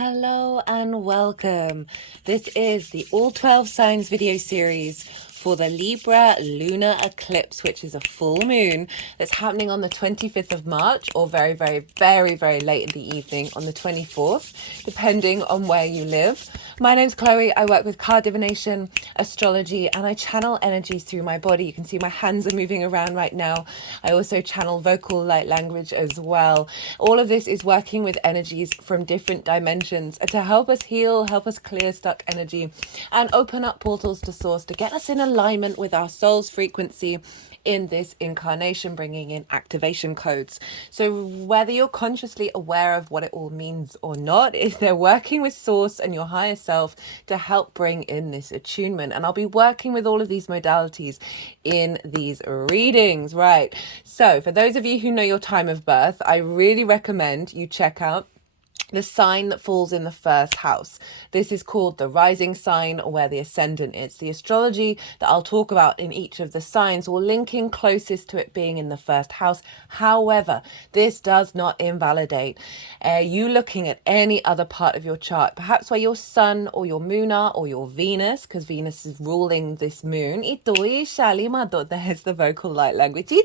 Hello and welcome. This is the All 12 Signs video series for the Libra Lunar Eclipse, which is a full moon that's happening on the 25th of March or very late in the evening on the 24th, depending on where you live. My name's Chloe. I work with card divination, astrology, and I channel energies through my body. You can see my hands are moving around right now. I also channel vocal light language as well. All of this is working with energies from different dimensions to help us heal, help us clear stuck energy, and open up portals to source to get us in alignment with our soul's frequency in this incarnation, bringing in activation codes. So whether you're consciously aware of what it all means or not, they're working with source and your higher self to help bring in this attunement. And I'll be working with all of these modalities in these readings, right? So for those of you who know your time of birth, I really recommend you check out the sign that falls in the first house. This is called the rising sign, or where the ascendant is. The astrology that I'll talk about in each of the signs will link in closest to it being in the first house. However, this does not invalidate you looking at any other part of your chart, perhaps where your sun or your moon are, or your Venus, because Venus is ruling this moon. There's the vocal light language. You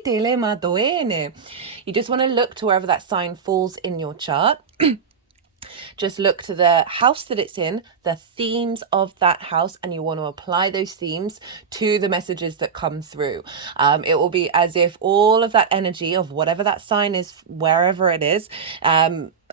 just want to look to wherever that sign falls in your chart. Just look to the house that it's in, the themes of that house, and you want to apply those themes to the messages that come through. It will be as if all of that energy of whatever that sign is, wherever it is,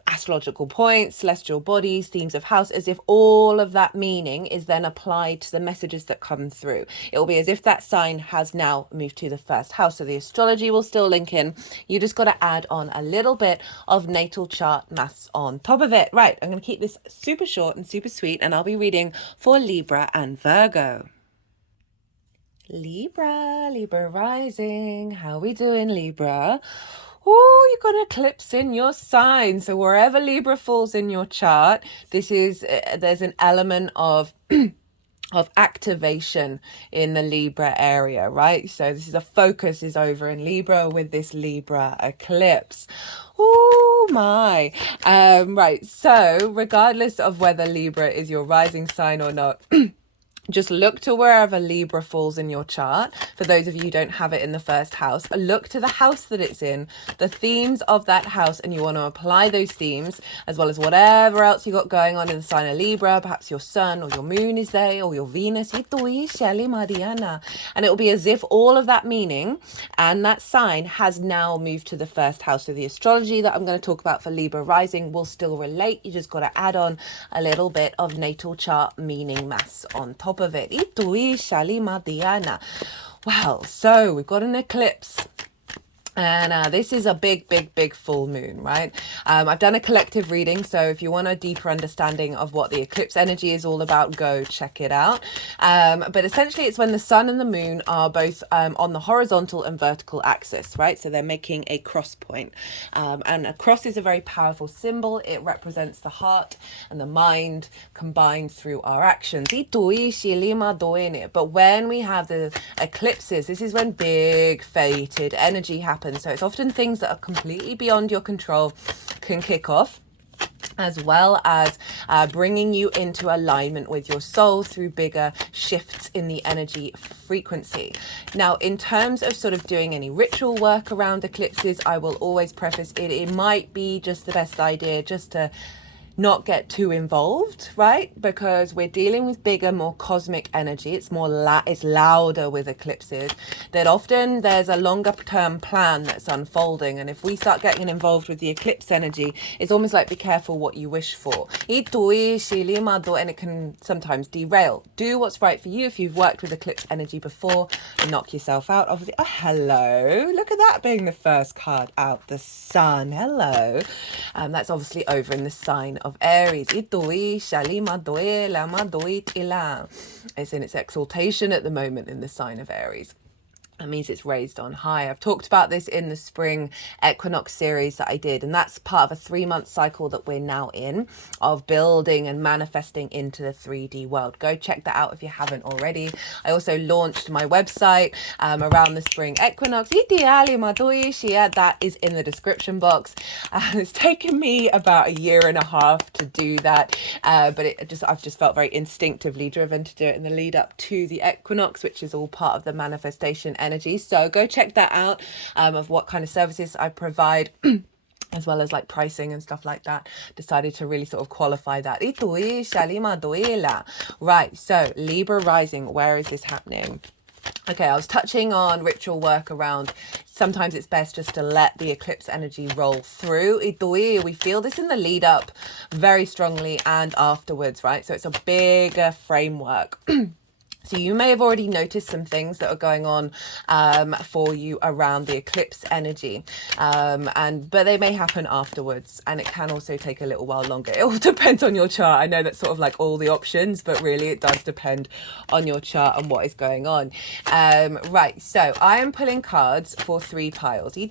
astrological points, celestial bodies, themes of house, as if all of that meaning is then applied to the messages that come through. It will be as if that sign has now moved to the first house. So the astrology will still link in. You just got to add on a little bit of natal chart maths on top of it. Right, I'm going to keep this super short and super sweet, and I'll be reading for Libra and Virgo. Libra rising. How we doing, Libra? Oh, you've got an eclipse in your sign. So wherever Libra falls in your chart, there's an element of of activation in the Libra area, right? So this is a focus is over in Libra with this Libra eclipse. Oh my. Right. So regardless of whether Libra is your rising sign or not, just look to wherever Libra falls in your chart. For those of you who don't have it in the first house, look to the house that it's in, the themes of that house, and you want to apply those themes as well as whatever else you got going on in the sign of Libra. Perhaps your sun or your moon is there, or your Venus. And it will be as if all of that meaning and that sign has now moved to the first house. So the astrology that I'm going to talk about for Libra rising will still relate. You just got to add on a little bit of natal chart meaning maths on top of it. Wow, so we've got an eclipse. And this is a big full moon, right? I've done a collective reading, so if you want a deeper understanding of what the eclipse energy is all about, go check it out. But essentially it's when the sun and the moon are both on the horizontal and vertical axis, right? So they're making a cross point. And a cross is a very powerful symbol. It represents the heart and the mind combined through our actions. But when we have the eclipses, this is when big fated energy happens. So it's often things that are completely beyond your control can kick off, as well as bringing you into alignment with your soul through bigger shifts in the energy frequency. Now, in terms of sort of doing any ritual work around eclipses, I will always preface it might be just the best idea just to not get too involved, right? Because we're dealing with bigger, more cosmic energy. It's it's louder with eclipses. That often there's a longer term plan that's unfolding, and if we start getting involved with the eclipse energy, it's almost like be careful what you wish for. And it can sometimes derail. Do what's right for you. If you've worked with eclipse energy before, knock yourself out. Obviously, oh hello, look at that being the first card out, the sun. Hello. That's obviously over in the sign of Aries. It's in its exaltation at the moment in the sign of Aries. That means it's raised on high. I've talked about this in the spring equinox series that I did, and that's part of a 3-month cycle that we're now in of building and manifesting into the 3D world. Go check that out if you haven't already. I also launched my website around the spring equinox. That is in the description box. It's taken me about a year and a half to do that, but I've just felt very instinctively driven to do it in the lead up to the equinox, which is all part of the manifestation energy. So go check that out, of what kind of services I provide as well as like pricing and stuff like that. Decided to really sort of qualify that. Right, so Libra rising, where is this happening? Okay, I was touching on ritual work around sometimes it's best just to let the eclipse energy roll through. We feel this in the lead up very strongly and afterwards, right? So it's a bigger framework. So you may have already noticed some things that are going on for you around the eclipse energy, but they may happen afterwards, and it can also take a little while longer. It all depends on your chart. I know that's sort of like all the options, but really it does depend on your chart and what is going on. Right, so I am pulling cards for 3 piles. The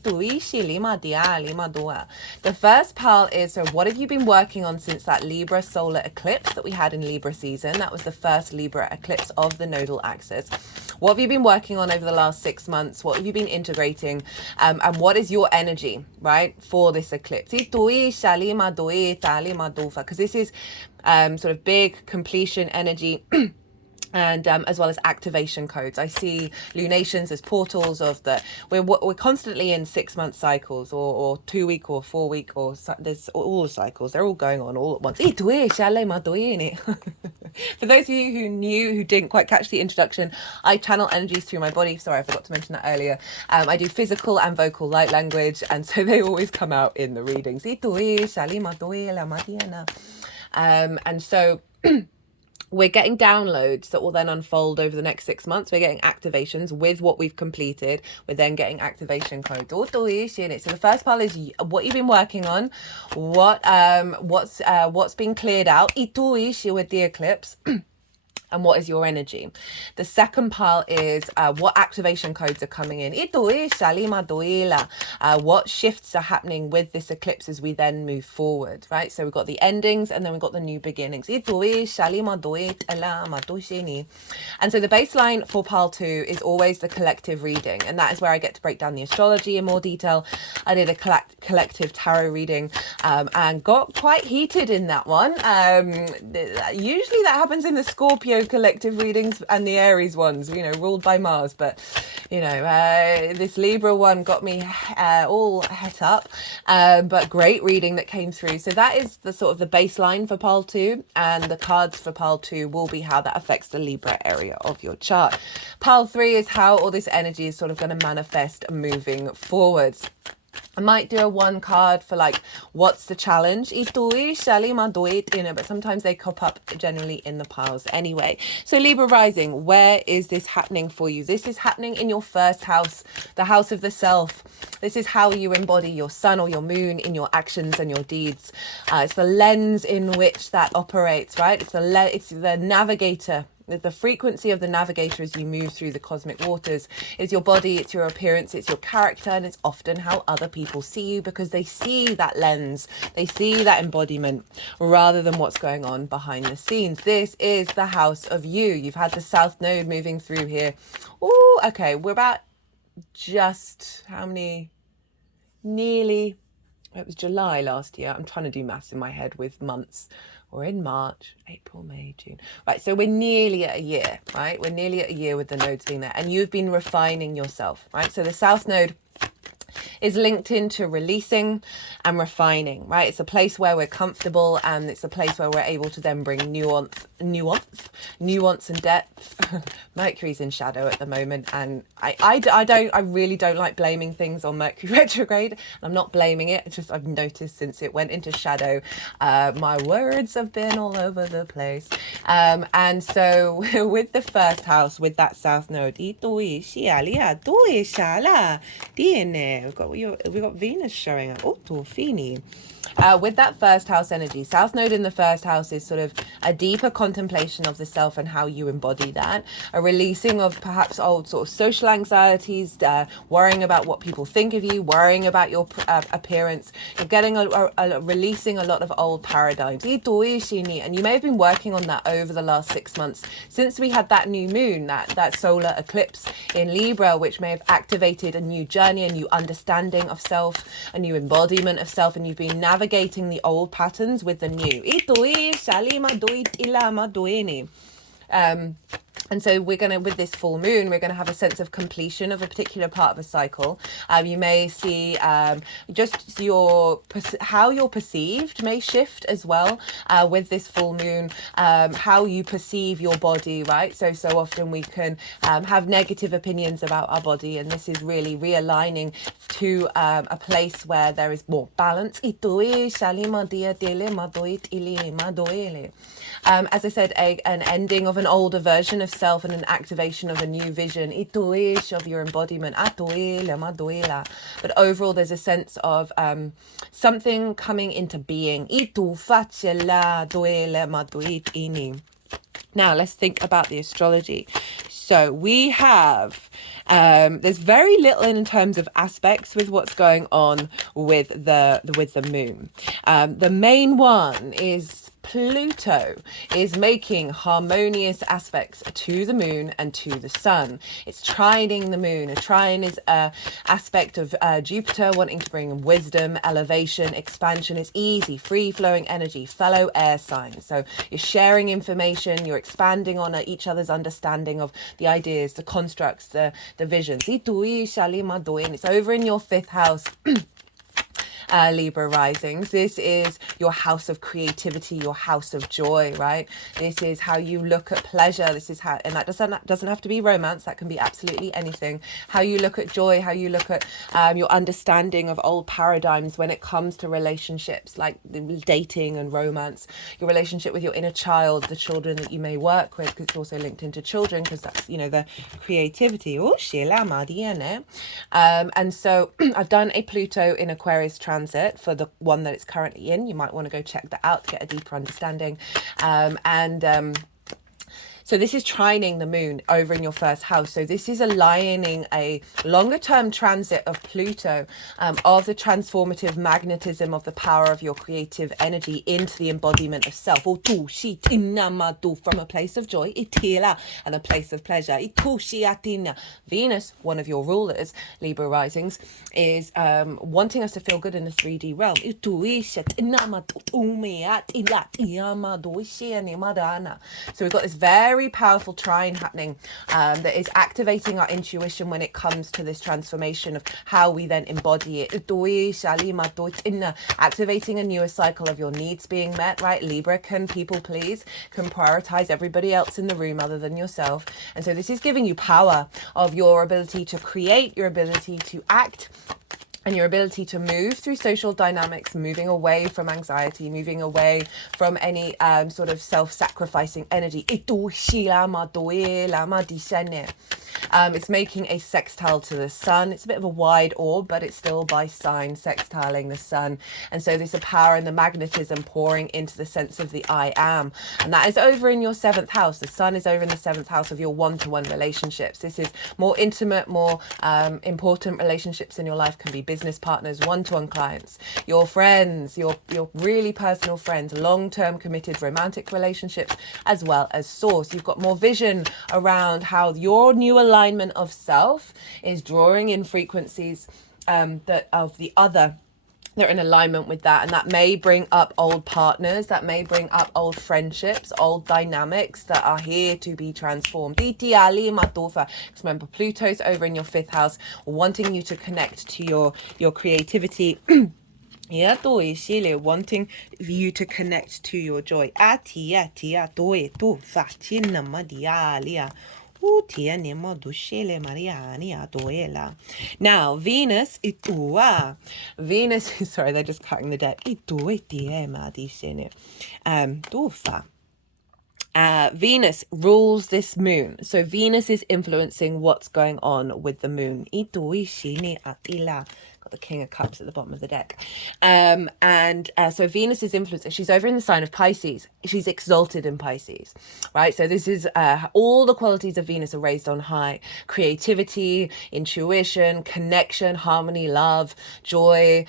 first pile is, so what have you been working on since that Libra solar eclipse that we had in Libra season? That was the first Libra eclipse of the nodal axis. What have you been working on over the last 6 months? What have you been integrating? And what is your energy, right, for this eclipse? Because this is sort of big completion energy. And as well as activation codes. I see lunations as portals of the, we're constantly in 6-month cycles or 2-week or 4-week, or there's all the cycles. They're all going on all at once. For those of you who didn't quite catch the introduction, I channel energies through my body. Sorry, I forgot to mention that earlier. I do physical and vocal light language, and so they always come out in the readings. And so we're getting downloads that will then unfold over the next 6 months. We're getting activations with what we've completed. We're then getting activation codes. So the first part is what you've been working on, what's been cleared out with the eclipse. And what is your energy? The second pile is what activation codes are coming in. What shifts are happening with this eclipse as we then move forward, right? So we've got the endings and then we've got the new beginnings. And so the baseline for pile 2 is always the collective reading. And that is where I get to break down the astrology in more detail. I did a collective tarot reading and got quite heated in that one. Usually that happens in the Scorpio collective readings and the Aries ones, ruled by Mars, but this Libra one got me all het up, but great reading that came through. So that is the sort of the baseline for pile 2, and the cards for pile 2 will be how that affects the Libra area of your chart. Pile 3 is how all this energy is sort of going to manifest moving forwards. I might do a 1 card for like, what's the challenge? But sometimes they pop up generally in the piles anyway. So Libra rising, where is this happening for you? This is happening in your first house, the house of the self. This is how you embody your sun or your moon in your actions and your deeds. It's the lens in which that operates, right? It's the navigator. The frequency of the navigator as you move through the cosmic waters is your body, it's your appearance, it's your character, and it's often how other people see you, because they see that lens, they see that embodiment rather than what's going on behind the scenes. This is the house of you. You've had the South Node moving through here. Oh, okay, we're about just how many? Nearly, it was July last year. I'm trying to do maths in my head with months. We're in March, April, May, June. Right, so we're nearly at a year, right? We're nearly at a year with the nodes being there. And you've been refining yourself, right? So the South Node is linked into releasing and refining, right? It's a place where we're comfortable, and it's a place where we're able to then bring nuance and depth. Mercury's in shadow at the moment, and I really don't like blaming things on Mercury retrograde. I'm not blaming it. It's just I've noticed since it went into shadow, my words have been all over the place. And so with the first house, with that South Node, We've got Venus showing up. Oh, Torfini. With that first house energy, South Node in the first house is sort of a deeper contemplation of the self and how you embody that, a releasing of perhaps old sort of social anxieties, worrying about what people think of you, worrying about your appearance. You're getting releasing a lot of old paradigms. And you may have been working on that over the last 6 months since we had that new moon, that solar eclipse in Libra, which may have activated a new journey, a new understanding of self, a new embodiment of self, and you've been navigating the old patterns with the new. And so we're going to, with this full moon, we're going to have a sense of completion of a particular part of a cycle. You may see just how you're perceived may shift as well with this full moon, how you perceive your body, right? So often we can have negative opinions about our body, and this is really realigning to a place where there is more balance. As I said, an ending of an older version of self and an activation of a new vision of your embodiment. But overall, there's a sense of something coming into being. Now, let's think about the astrology. So we have, there's very little in terms of aspects with what's going on with the moon. The main one is Pluto is making harmonious aspects to the moon and to the sun. It's trining the moon. A trine is an aspect of Jupiter wanting to bring wisdom, elevation, expansion. It's easy, free-flowing energy, fellow air signs. So you're sharing information, you're expanding on each other's understanding of the ideas, the constructs, the visions. It's over in your 5th house. Libra risings. This is your house of creativity, your house of joy, right? This is how you look at pleasure. This is how, and that doesn't have to be romance. That can be absolutely anything. How you look at joy, how you look at your understanding of old paradigms when it comes to relationships, like dating and romance, your relationship with your inner child, the children that you may work with, because it's also linked into children, because that's, the creativity. And so I've done a Pluto in Aquarius transit for the one that it's currently in. You might want to go check that out to get a deeper understanding. So this is trining the moon over in your 1st house. So this is aligning a longer term transit of Pluto, of the transformative magnetism of the power of your creative energy into the embodiment of self. From a place of joy and a place of pleasure. Venus, one of your rulers, Libra risings, is wanting us to feel good in the 3D realm. So we've got this very powerful trine happening that is activating our intuition when it comes to this transformation of how we then embody it. Activating a newer cycle of your needs being met, right? Libra can people please, can prioritize everybody else in the room other than yourself. And so this is giving you power of your ability to create, your ability to act, and your ability to move through social dynamics, moving away from anxiety, moving away from any sort of self-sacrificing energy. It's making a sextile to the sun. It's a bit of a wide orb, but it's still by sign sextiling the sun. And so there's a power and the magnetism pouring into the sense of the I am. And that is over in your 7th house. The sun is over in the 7th house of your one-to-one relationships. This is more intimate, more important relationships in your life. Can be business partners, one-to-one clients, your friends, your really personal friends, long-term committed romantic relationships, as well as source. You've got more vision around how your new alignment of self is drawing in frequencies that of the other. They're in alignment with that, and that may bring up old partners, that may bring up old friendships, old dynamics that are here to be transformed. Because remember, Pluto's over in your 5th house, wanting you to connect to your creativity. Wanting you to connect to your joy. Now, Venus, Venus, sorry, they're just cutting the deck. Venus rules this moon. So Venus is influencing what's going on with the moon. Got the King of Cups at the bottom of the deck. So Venus is influencing. She's over in the sign of Pisces. She's exalted in Pisces, right? So this is all the qualities of Venus are raised on high. Creativity, intuition, connection, harmony, love, joy,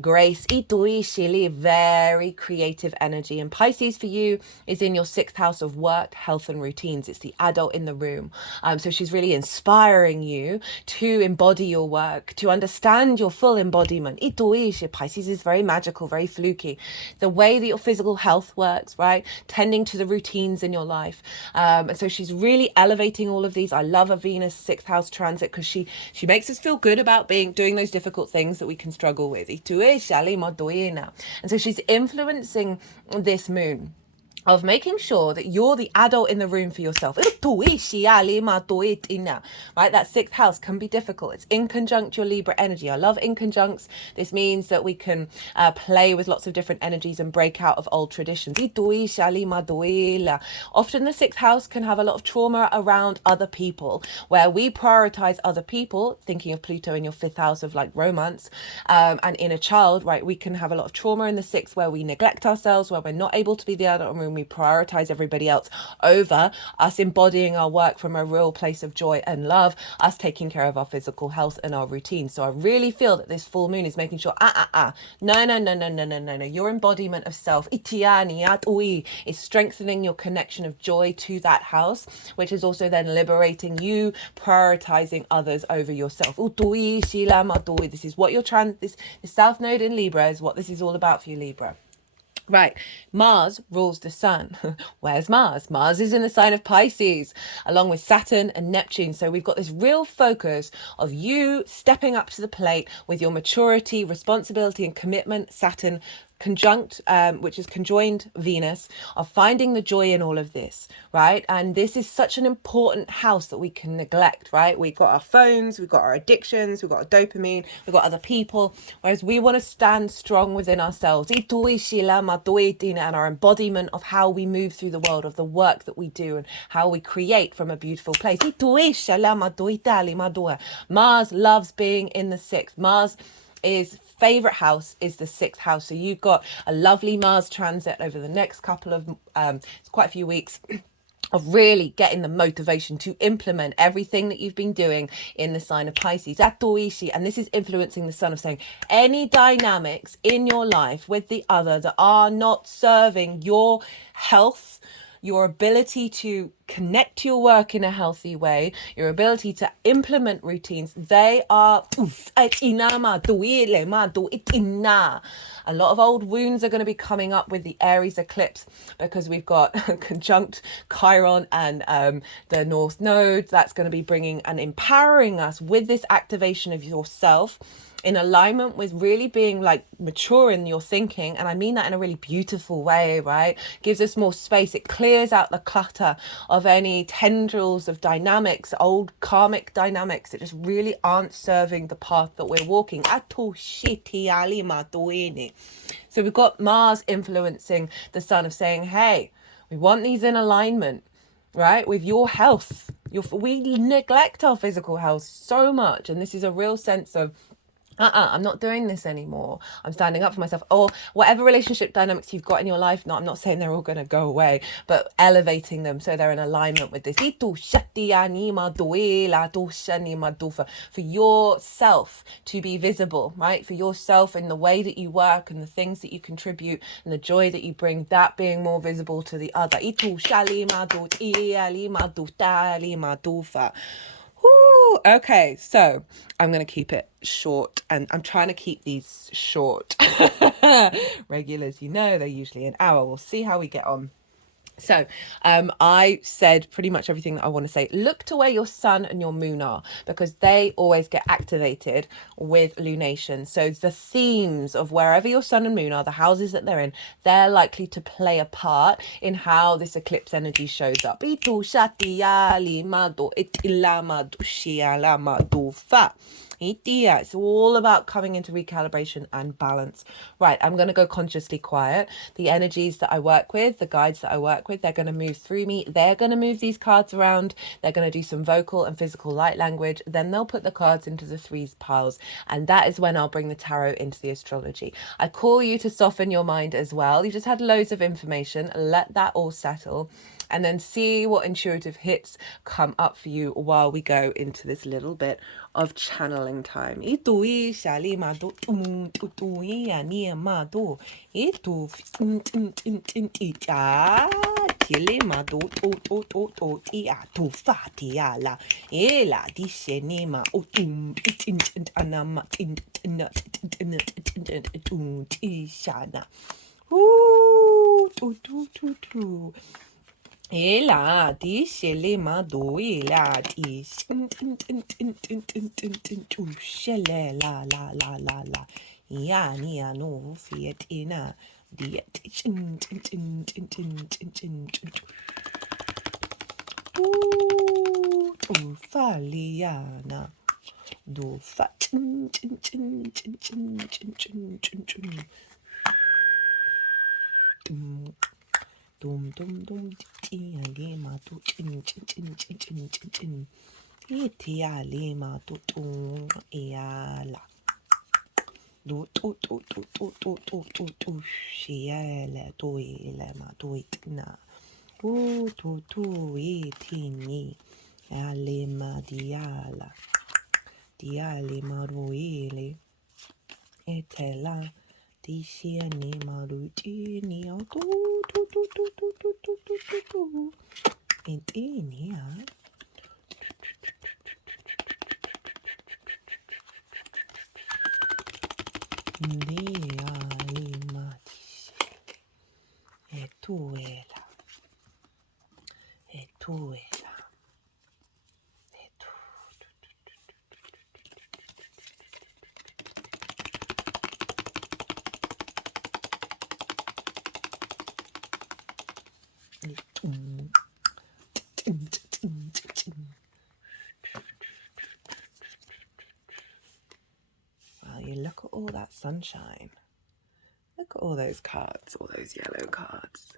grace. Very creative energy. And Pisces for you is in your 6th house of work, health and routines. It's the adult in the room. So she's really inspiring you to embody your work, to understand your full embodiment. Pisces is very magical, very fluky. The way that your physical health works, right? Tending to the routines in your life. And so she's really elevating all of these. I love a Venus 6th house transit because she makes us feel good about doing those difficult things that we can struggle with. And so she's influencing this moon of making sure that you're the adult in the room for yourself. Right? That 6th house can be difficult. It's in conjunct your Libra energy. I love in conjuncts. This means that we can play with lots of different energies and break out of old traditions. Often the 6th house can have a lot of trauma around other people, where we prioritize other people, thinking of Pluto in your 5th house of like romance, and inner child, right? We can have a lot of trauma in the 6th where we neglect ourselves, where we're not able to be the adult room. We prioritize everybody else over us embodying our work from a real place of joy and love, us taking care of our physical health and our routine. So I really feel that this full moon is making sure, no. Your embodiment of self is strengthening your connection of joy to that house, which is also then liberating you, prioritizing others over yourself. This is what you're this South Node in Libra is what this is all about for you, Libra. Right, Mars rules the sun. Where's Mars? Mars is in the sign of Pisces, along with Saturn and Neptune. So we've got this real focus of you stepping up to the plate with your maturity, responsibility, and commitment. Saturn conjunct, which is conjoined Venus, of finding the joy in all of this, right? And this is such an important house that we can neglect, right? We've got our phones, we've got our addictions, we've got our dopamine, we've got other people, whereas we want to stand strong within ourselves and our embodiment of how we move through the world, of the work that we do and how we create from a beautiful place. Mars loves being in the 6th. Mars is favorite house is the 6th house. So you've got a lovely Mars transit over the next couple of it's quite a few weeks of really getting the motivation to implement everything that you've been doing in the sign of Pisces. And this is influencing the sun of saying any dynamics in your life with the other that are not serving your health, your ability to connect to your work in a healthy way, your ability to implement routines, they are a lot of old wounds are going to be coming up with the Aries eclipse, because we've got conjunct Chiron and the North Node. That's going to be bringing and empowering us with this activation of yourself in alignment with really being like mature in your thinking. And I mean that in a really beautiful way, right? Gives us more space. It clears out the clutter of any tendrils of dynamics, old karmic dynamics that just really aren't serving the path that we're walking. So we've got Mars influencing the sun of saying, hey, we want these in alignment, right, with your health. We neglect our physical health so much. And this is a real sense of, I'm not doing this anymore. I'm standing up for myself. Or whatever relationship dynamics you've got in your life. No, I'm not saying they're all going to go away, but elevating them so they're in alignment with this. For yourself to be visible, right? For yourself in the way that you work and the things that you contribute and the joy that you bring, that being more visible to the other. Ooh, okay, so I'm going to keep it short, and I'm trying to keep these short. Regulars, you know, they're usually an hour. We'll see how we get on. So I said pretty much everything that I want to say. Look to where your sun and your moon are, because they always get activated with lunation. So the themes of wherever your sun and moon are, the houses that they're in, they're likely to play a part in how this eclipse energy shows up. It's all about coming into recalibration and balance. Right, I'm going to go consciously quiet. The energies that I work with, the guides that I work with, they're going to move through me. They're going to move these cards around. They're going to do some vocal and physical light language. Then they'll put the cards into the threes piles. And that is when I'll bring the tarot into the astrology. I call you to soften your mind as well. You just had loads of information. Let that all settle. And then see what intuitive hits come up for you while we go into this little bit of channeling time. Ela di shele ma do ela di shele la la la la la ya ni no fiat ina di faliana do fa dum dum dum ti lima tu chin chin chin chin chin chin chin itia lima tu tu iala do tu tu tu tu tu tu tu tu shiele tu ile ma tu itina tu tu itini alima diala ma ruile etela Disia ni maruti ni tu tu tu tu tu tu tu tu tu tu Intinia Nia limatis Etuela Etuela Wow, you look at all that sunshine. Look at all those cards, all those yellow cards.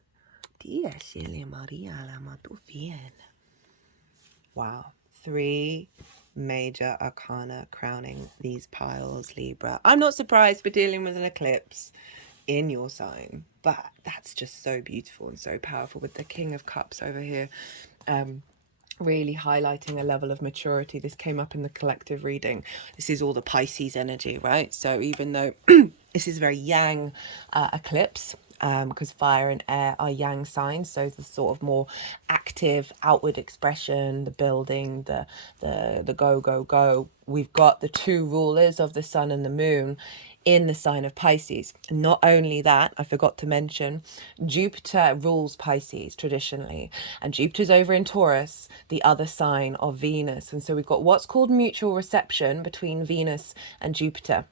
Wow, 3 major arcana crowning these piles, Libra. I'm not surprised we're dealing with an eclipse in your sign, but that's just so beautiful and so powerful with the King of Cups over here. Really highlighting a level of maturity. This came up in the collective reading. This is all the Pisces energy, right? So even though this is very yang eclipse, because fire and air are yang signs, so the sort of more active outward expression, the building, the go. We've got the 2 rulers of the sun and the moon in the sign of Pisces. Not only that, I forgot to mention, Jupiter rules Pisces traditionally, and Jupiter's over in Taurus, the other sign of Venus. And so we've got what's called mutual reception between Venus and Jupiter.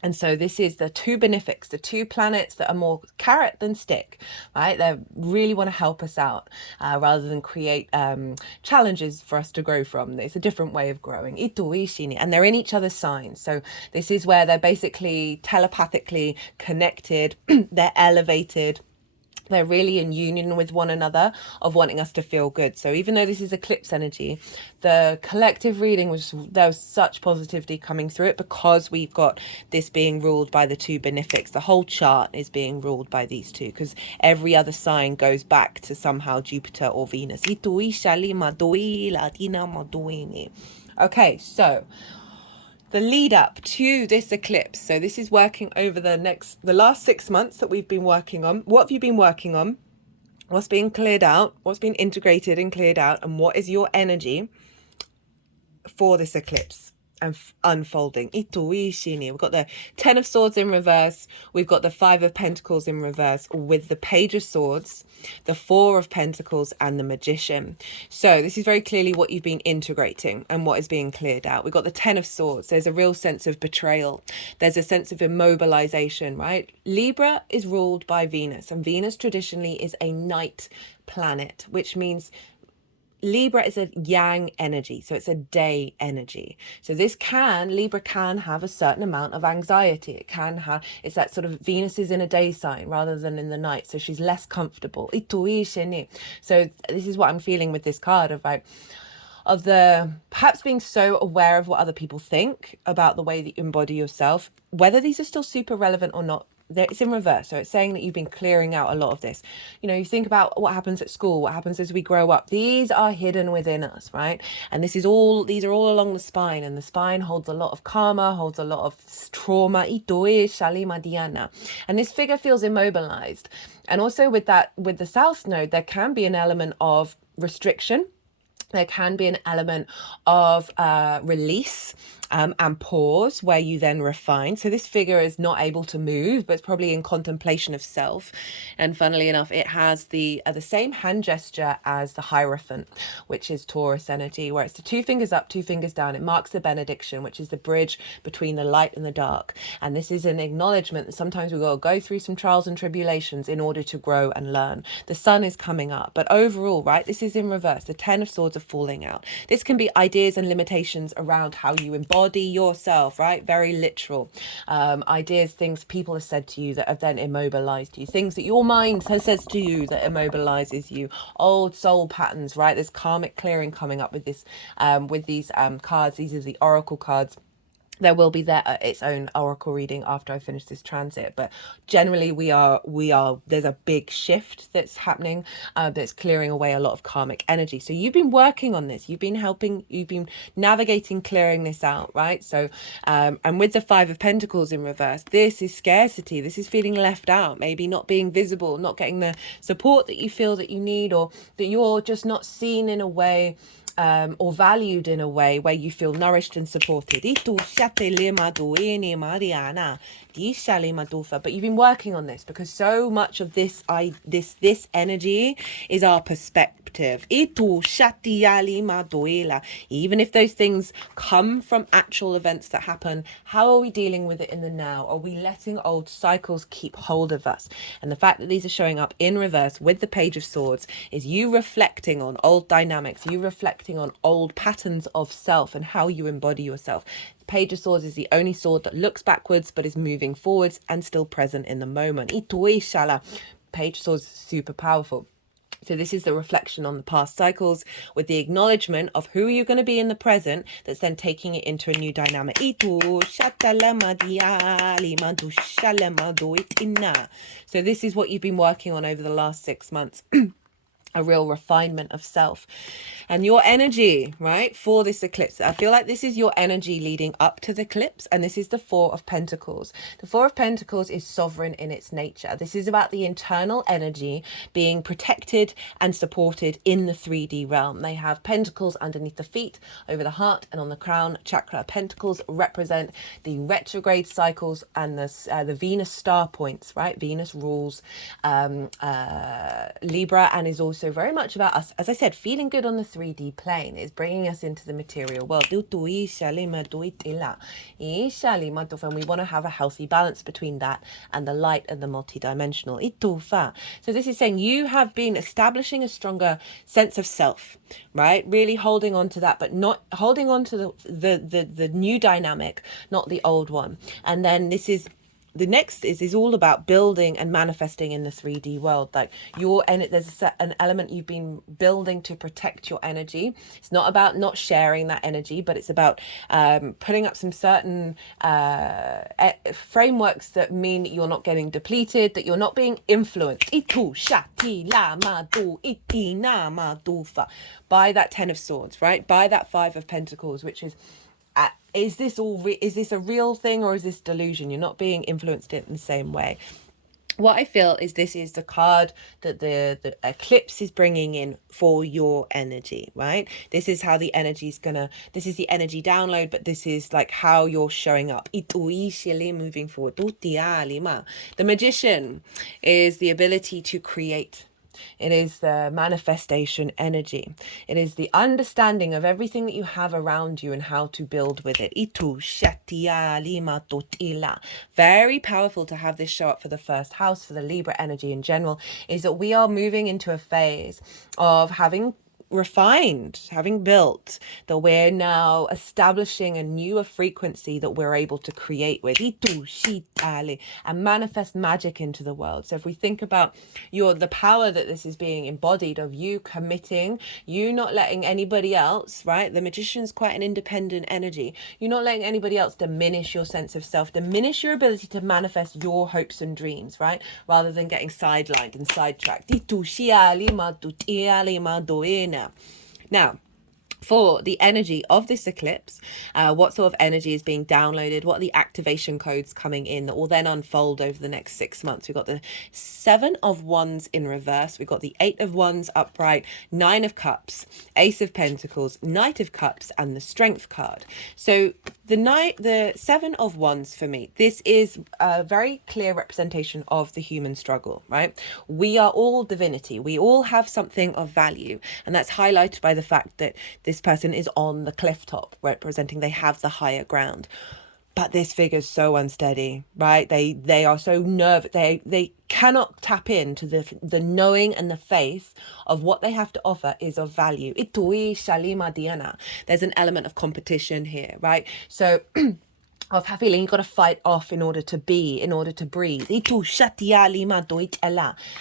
And so this is the 2 benefics, the 2 planets that are more carrot than stick, right? They really want to help us out rather than create challenges for us to grow from. It's a different way of growing. And they're in each other's signs. So this is where they're basically telepathically connected. They're elevated. They're really in union with one another of wanting us to feel good. So even though this is eclipse energy, the collective reading there was such positivity coming through it because we've got this being ruled by the 2 benefics. The whole chart is being ruled by these 2 because every other sign goes back to somehow Jupiter or Venus. Okay, so the lead up to this eclipse. So this is working over the last 6 months that we've been working on. What have you been working on? What's being cleared out? What's been integrated and cleared out? And what is your energy for this eclipse and unfolding? We've got the 10 of Swords in reverse. We've got the 5 of Pentacles in reverse with the Page of Swords, the 4 of Pentacles and the Magician. So this is very clearly what you've been integrating and what is being cleared out. We've got the 10 of Swords. There's a real sense of betrayal. There's a sense of immobilization, right? Libra is ruled by Venus, and Venus traditionally is a night planet, which means Libra is a yang energy, so it's a day energy. So Libra can have a certain amount of anxiety. It's that sort of Venus is in a day sign rather than in the night, so she's less comfortable. So this is what I'm feeling with this card of the perhaps being so aware of what other people think about the way that you embody yourself, whether these are still super relevant or not. It's in reverse, so it's saying that you've been clearing out a lot of this. You think about what happens at school, what happens as we grow up. These are hidden within us, right? And these are all along the spine, and the spine holds a lot of karma, holds a lot of trauma. And this figure feels immobilized. And also with the South Node, there can be an element of restriction. There can be an element of release and pause, where you then refine. So this figure is not able to move, but it's probably in contemplation of self. And funnily enough, it has the same hand gesture as the Hierophant, which is Taurus energy, where it's the 2 fingers up, 2 fingers down. It marks the benediction, which is the bridge between the light and the dark. And this is an acknowledgement that sometimes we will go through some trials and tribulations in order to grow and learn. The sun is coming up, but overall, right, this is in reverse. The 10 of Swords are falling out. This can be ideas and limitations around how you embody yourself, right? Very literal. Ideas, things people have said to you that have then immobilized you. Things that your mind has said to you that immobilizes you. Old soul patterns, right? There's karmic clearing coming up with this, with these cards. These are the oracle cards. There will be its own oracle reading after I finish this transit, but generally there's a big shift that's happening, that's clearing away a lot of karmic energy. So you've been working on this, you've been navigating, clearing this out, right? So and with the 5 of Pentacles in reverse, this is scarcity. This is feeling left out, maybe not being visible, not getting the support that you feel that you need, or that you're just not seen in a way, or valued in a way where you feel nourished and supported. But you've been working on this, because so much of this energy is our perspective. Even if those things come from actual events that happen, how are we dealing with it in the now? Are we letting old cycles keep hold of us? And the fact that these are showing up in reverse with the Page of Swords is you reflecting on old dynamics, you reflecting on old patterns of self and how you embody yourself. Page of Swords is the only sword that looks backwards but is moving forwards and still present in the moment. Page of Swords is super powerful. So this is the reflection on the past cycles with the acknowledgement of who you're going to be in the present, that's then taking it into a new dynamic. So this is what you've been working on over the last 6 months. A real refinement of self. And your energy, right, for this eclipse, I feel like this is your energy leading up to the eclipse, and this is the 4 of Pentacles. The 4 of Pentacles is sovereign in its nature. This is about the internal energy being protected and supported in the 3D realm. They have pentacles underneath the feet, over the heart, and on the crown chakra. Pentacles represent the retrograde cycles and the Venus star points, right? Venus rules Libra, and is also very much about us, as I said, feeling good on the 3D plane. Is bringing us into the material world. And we want to have a healthy balance between that and the light and the multidimensional. So this is saying you have been establishing a stronger sense of self, right? Really holding on to that, but not holding on to the new dynamic, not the old one. And then the next is all about building and manifesting in the 3D world. Like there's an element you've been building to protect your energy. It's not about not sharing that energy, but it's about putting up some certain frameworks that mean that you're not getting depleted, that you're not being influenced by that 10 of Swords, right? By that 5 of Pentacles, which is this a real thing, or is this delusion? You're not being influenced in the same way. What I feel is this is the card that the eclipse is bringing in for your energy, right? This is how the energy is this is the energy download, but this is like how you're showing up. Moving forward. The Magician is the ability to create. It is the manifestation energy. It is the understanding of everything that you have around you and how to build with it. Very powerful to have this show up for the first house, for the Libra energy in general, is that we are moving into a phase of having refined, having built, that we're now establishing a newer frequency that we're able to create with and manifest magic into the world. So if we think about the power that this is being embodied of you committing, you not letting anybody else, right? The magician's quite an independent energy. You're not letting anybody else diminish your sense of self, diminish your ability to manifest your hopes and dreams, right? Rather than getting sidelined and sidetracked. Now, for the energy of this eclipse, what sort of energy is being downloaded, what are the activation codes coming in that will then unfold over the next 6 months. We've got the 7 of Wands in reverse, we've got the 8 of Wands upright, 9 of Cups, Ace of Pentacles, Knight of Cups, and the Strength card. So the 7 of Wands, for me, this is a very clear representation of the human struggle, right? We are all divinity, we all have something of value, and that's highlighted by the fact that this person is on the cliff top, representing they have the higher ground. But this figure's so unsteady, right? They are so nervous. They cannot tap into the knowing and the faith of what they have to offer is of value. There's an element of competition here, right? So of feeling you've got to fight off in order to be, in order to breathe. And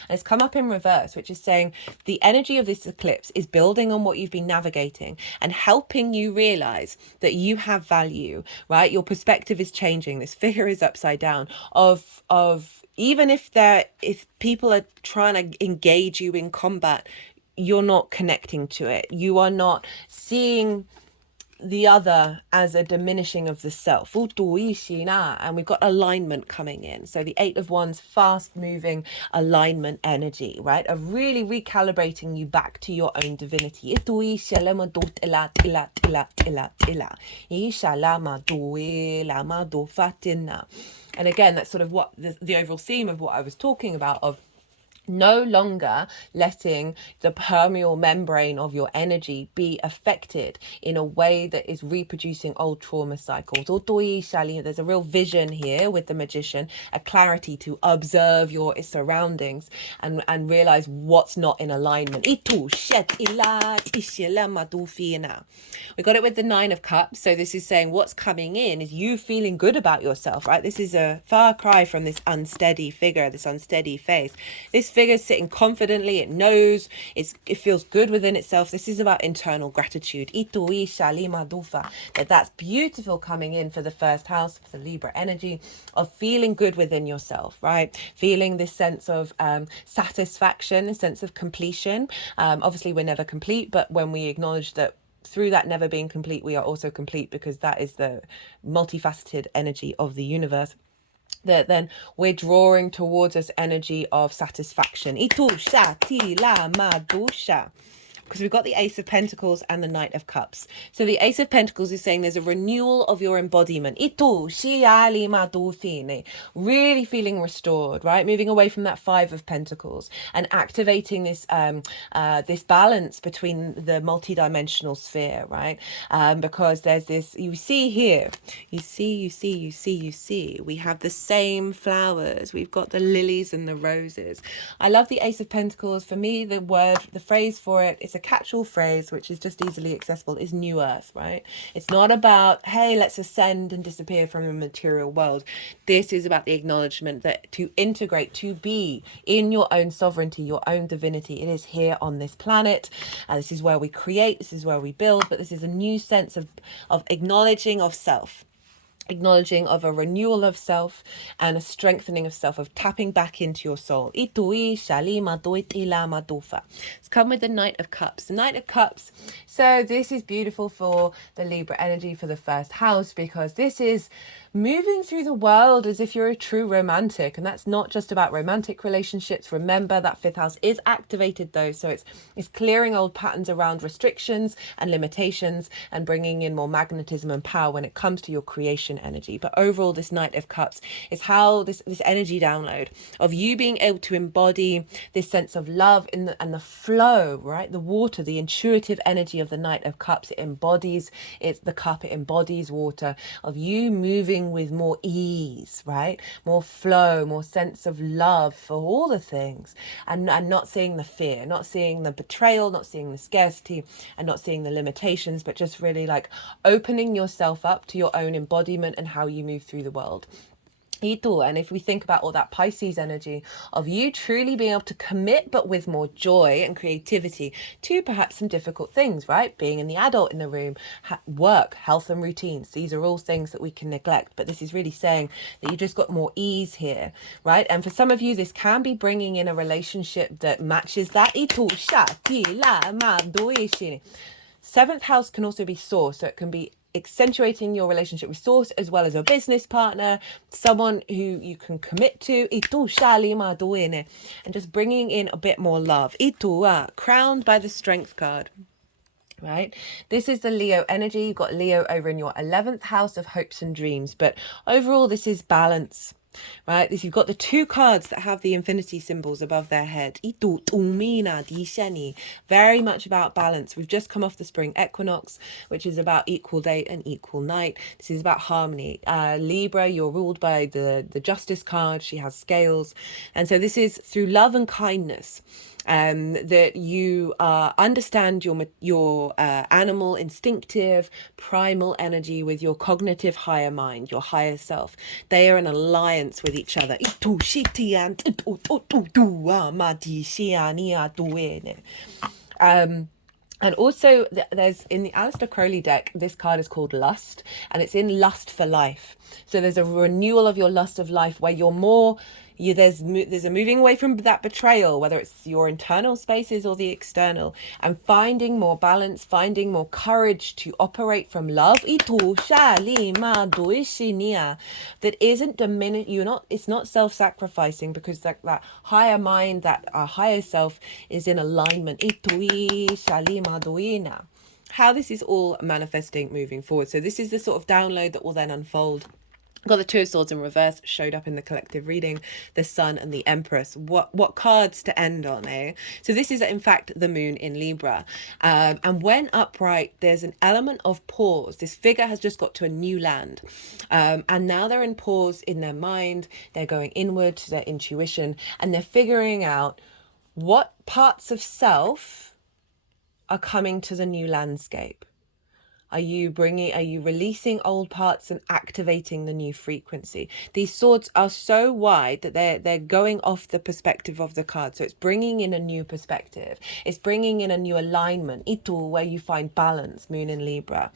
it's come up in reverse, which is saying the energy of this eclipse is building on what you've been navigating and helping you realize that you have value, right? Your perspective is changing. This figure is upside down of even if people are trying to engage you in combat, you're not connecting to it. You are not seeing the other as a diminishing of the self. And we've got alignment coming in. So the 8 of Wands, fast moving alignment energy, right? Of really recalibrating you back to your own divinity. And again, that's sort of what the overall theme of what I was talking about, of no longer letting the permeable membrane of your energy be affected in a way that is reproducing old trauma cycles. There's a real vision here with the magician, a clarity to observe your surroundings and realize what's not in alignment. We got it with the 9 of Cups. So this is saying what's coming in is you feeling good about yourself, right? This is a far cry from this unsteady figure, this unsteady face. This figure sitting confidently, it knows, it feels good within itself. This is about internal gratitude. That's beautiful coming in for the first house, for the Libra energy, of feeling good within yourself, right? Feeling this sense of satisfaction, a sense of completion. Obviously, we're never complete, but when we acknowledge that through that never being complete, we are also complete, because that is the multifaceted energy of the universe, that then we're drawing towards us energy of satisfaction. Because we've got the Ace of Pentacles and the Knight of Cups. So the Ace of Pentacles is saying there's a renewal of your embodiment. Really feeling restored, right? Moving away from that 5 of Pentacles and activating this this balance between the multidimensional sphere, right? Because there's this, you see here, you see, we have the same flowers. We've got the lilies and the roses. I love the Ace of Pentacles. For me, the phrase for it, it's a catch-all phrase which is just easily accessible, is New Earth, right? It's not about, hey, let's ascend and disappear from the material world. This is about the acknowledgement that to integrate, to be in your own sovereignty, your own divinity, it is here on this planet. This is where we create, this is where we build, but this is a new sense of acknowledging of self. Acknowledging of a renewal of self and a strengthening of self, of tapping back into your soul. It's come with the Knight of Cups. The Knight of Cups, so this is beautiful for the Libra energy, for the first house, because this is moving through the world as if you're a true romantic. And that's not just about romantic relationships. Remember that 5th house is activated though. So it's clearing old patterns around restrictions and limitations and bringing in more magnetism and power when it comes to your creation energy. But overall, this Knight of Cups is how this energy download of you being able to embody this sense of love and the flow, right? The water, the intuitive energy of the Knight of Cups. It embodies, it's the cup, it embodies water, of you moving moving with more ease, right? More flow, more sense of love for all the things, and not seeing the fear, not seeing the betrayal, not seeing the scarcity, and not seeing the limitations, but just really like opening yourself up to your own embodiment and how you move through the world. And if we think about all that Pisces energy of you truly being able to commit, but with more joy and creativity to perhaps some difficult things, right? Being in the adult in the room, work, health and routines. These are all things that we can neglect, but this is really saying that you just got more ease here, right? And for some of you, this can be bringing in a relationship that matches that. Seventh house can also be source, so it can be accentuating your relationship with source as well as a business partner, someone who you can commit to, and just bringing in a bit more love. Crowned by the Strength card. Right, this is the Leo energy. You've got Leo over in your 11th house of hopes and dreams, but overall this is balance. Right, you've got the two cards that have the infinity symbols above their head. Very much about balance. We've just come off the spring equinox, which is about equal day and equal night. This is about harmony. Libra, you're ruled by the justice card. She has scales, and so this is through love and kindness. That you understand your animal, instinctive, primal energy with your cognitive higher mind, your higher self. They are in alliance with each other. And also there's in the Aleister Crowley deck, this card is called Lust, and it's in Lust for Life. So there's a renewal of your lust of life where you're more, there's a moving away from that betrayal, whether it's your internal spaces or the external, and finding more balance, finding more courage to operate from love. That isn't diminished. It's not self-sacrificing, because that higher mind, that our higher self is in alignment. How this is all manifesting moving forward. So this is the sort of download that will then unfold. Got the Two of Swords in reverse, showed up in the collective reading, the Sun and the Empress. What cards to end on, eh? So this is in fact the moon in Libra, and when upright there's an element of pause. This figure has just got to a new land, and now they're in pause in their mind. They're going inward to their intuition, and they're figuring out what parts of self are coming to the new landscape. Are you releasing old parts and activating the new frequency? These swords are so wide that they're going off the perspective of the card. So it's bringing in a new perspective. It's bringing in a new alignment. Where you find balance, moon in Libra.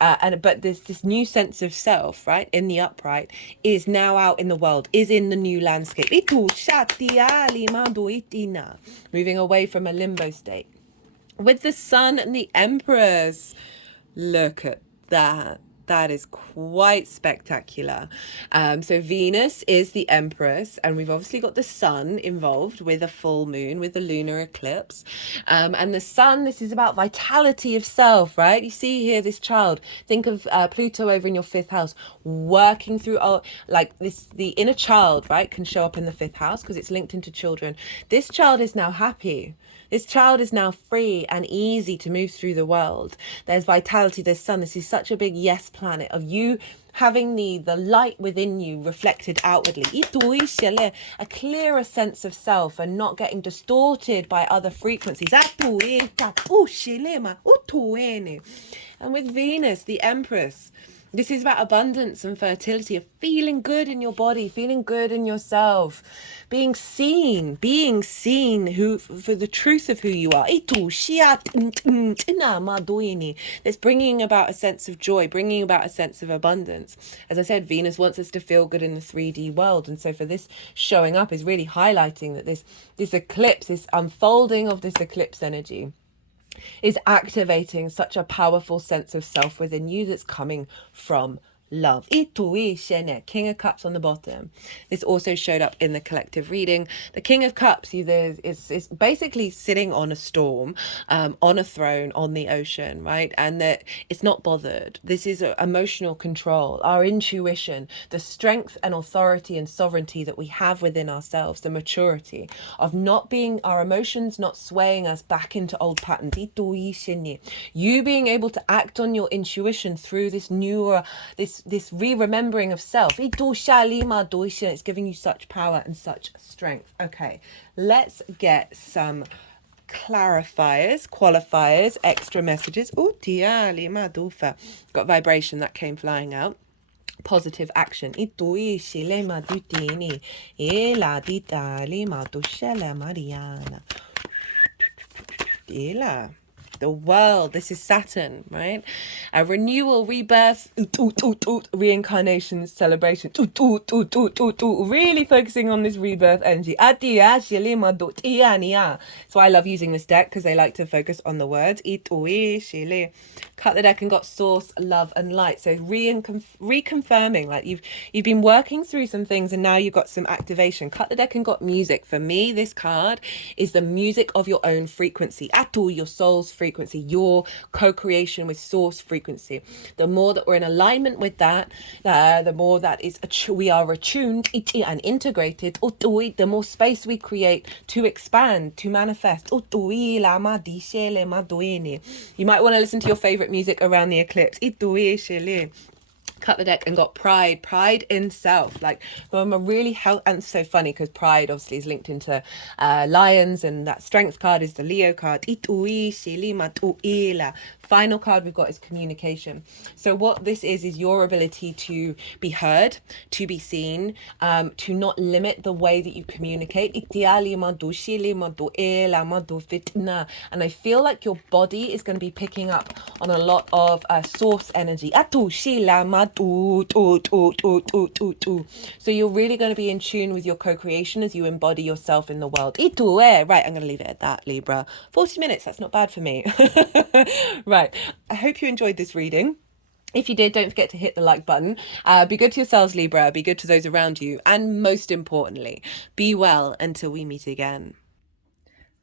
But this new sense of self, right, in the upright, is now out in the world, is in the new landscape. Moving away from a limbo state. With the Sun and the Empress. Look at that. That is quite spectacular. So Venus is the Empress, and we've obviously got the Sun involved with a full moon, with the lunar eclipse. And the Sun, this is about vitality of self, right? You see here this child. Think of Pluto over in your 5th house, working through like this. The inner child, right, can show up in the 5th house because it's linked into children. This child is now happy. This child is now free and easy to move through the world. There's vitality, there's sun. This is such a big yes planet of you having the light within you reflected outwardly. A clearer sense of self and not getting distorted by other frequencies. And with Venus, the Empress, this is about abundance and fertility, of feeling good in your body, feeling good in yourself, being seen for the truth of who you are. It's bringing about a sense of joy, bringing about a sense of abundance. As I said, Venus wants us to feel good in the 3D world. And so for this showing up is really highlighting that this eclipse, this unfolding of this eclipse energy, is activating such a powerful sense of self within you that's coming from love. King of Cups on the bottom. This also showed up in the collective reading. The King of Cups is basically sitting on a storm, on a throne, on the ocean, right? And that it's not bothered. This is emotional control, our intuition, the strength and authority and sovereignty that we have within ourselves, the maturity of not being, our emotions not swaying us back into old patterns. You being able to act on your intuition through this newer, this this re-remembering of self. It's giving you such power and such strength. Okay, let's get some clarifiers, qualifiers, extra messages. Oh, got vibration that came flying out. Positive action. The world. This is Saturn, right? A renewal, rebirth, reincarnation, celebration. Really focusing on this rebirth energy. That's why I love using this deck, because they like to focus on the words. Cut the deck and got source, love, and light. So reconfirming, like you've been working through some things and now you've got some activation. Cut the deck and got music. For me, this card is the music of your own frequency. Atu, your soul's frequency, your co-creation with source frequency. The more that we're in alignment with that, the more that we are attuned and integrated, the more space we create to expand, to manifest. You might want to listen to your favorite music around the eclipse. Cut the deck and got pride in self. Like, I'm a really and it's so funny because pride obviously is linked into lions, and that strength card is the Leo card. Final card we've got is communication. So what this is your ability to be heard, to be seen, to not limit the way that you communicate. And I feel like your body is going to be picking up on a lot of source energy. So you're really going to be in tune with your co-creation as you embody yourself in the world. Right, I'm going to leave it at that, Libra. 40 minutes, that's not bad for me. Right, I hope you enjoyed this reading. If you did, don't forget to hit the like button. Be good to yourselves, Libra. Be good to those around you. And most importantly, be well until we meet again.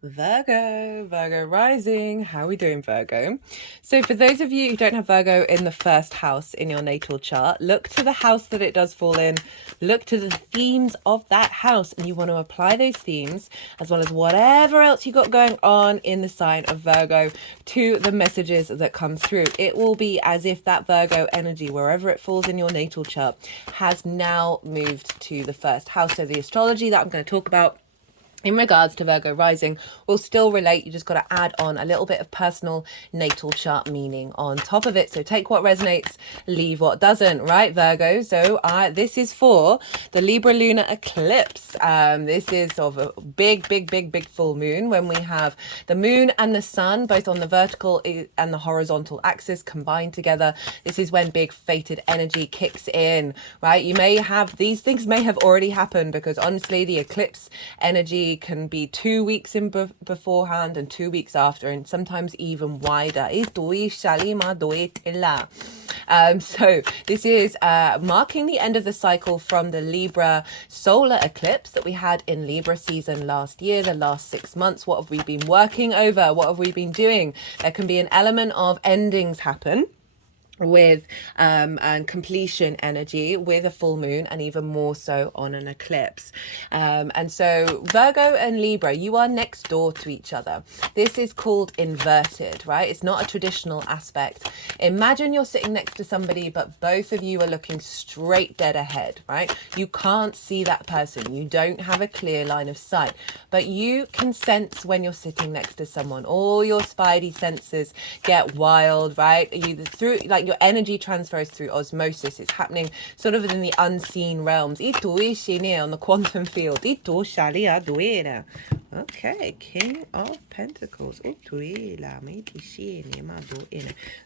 Virgo rising. How are we doing, Virgo? So for those of you who don't have Virgo in the first house in your natal chart, look to the house that it does fall in. Look to the themes of that house, and you want to apply those themes as well as whatever else you got going on in the sign of Virgo to the messages that come through. It will be as if that Virgo energy, wherever it falls in your natal chart, has now moved to the first house. So the astrology that I'm going to talk about in regards to Virgo rising will still relate. You just got to add on a little bit of personal natal chart meaning on top of it. So take what resonates, leave what doesn't, right, Virgo? So this is for the Libra Lunar Eclipse. This is of a big full moon when we have the moon and the sun both on the vertical and the horizontal axis combined together. This is when big fated energy kicks in, right? You may have, these things may have already happened, because honestly the eclipse energy can be 2 weeks in beforehand and 2 weeks after, and sometimes even wider. So this is marking the end of the cycle from the Libra solar eclipse that we had in Libra season last year, the last 6 months. What have we been working over? What have we been doing? There can be an element of endings happen with and completion energy with a full moon, and even more so on an eclipse. And so Virgo and Libra, you are next door to each other. This is called inverted, right? It's not a traditional aspect. Imagine you're sitting next to somebody, but both of you are looking straight dead ahead, right? You can't see that person. You don't have a clear line of sight, but you can sense when you're sitting next to someone. All your spidey senses get wild, right? Your energy transfers through osmosis. It's happening sort of in the unseen realms. On the quantum field. Okay, King of Pentacles. The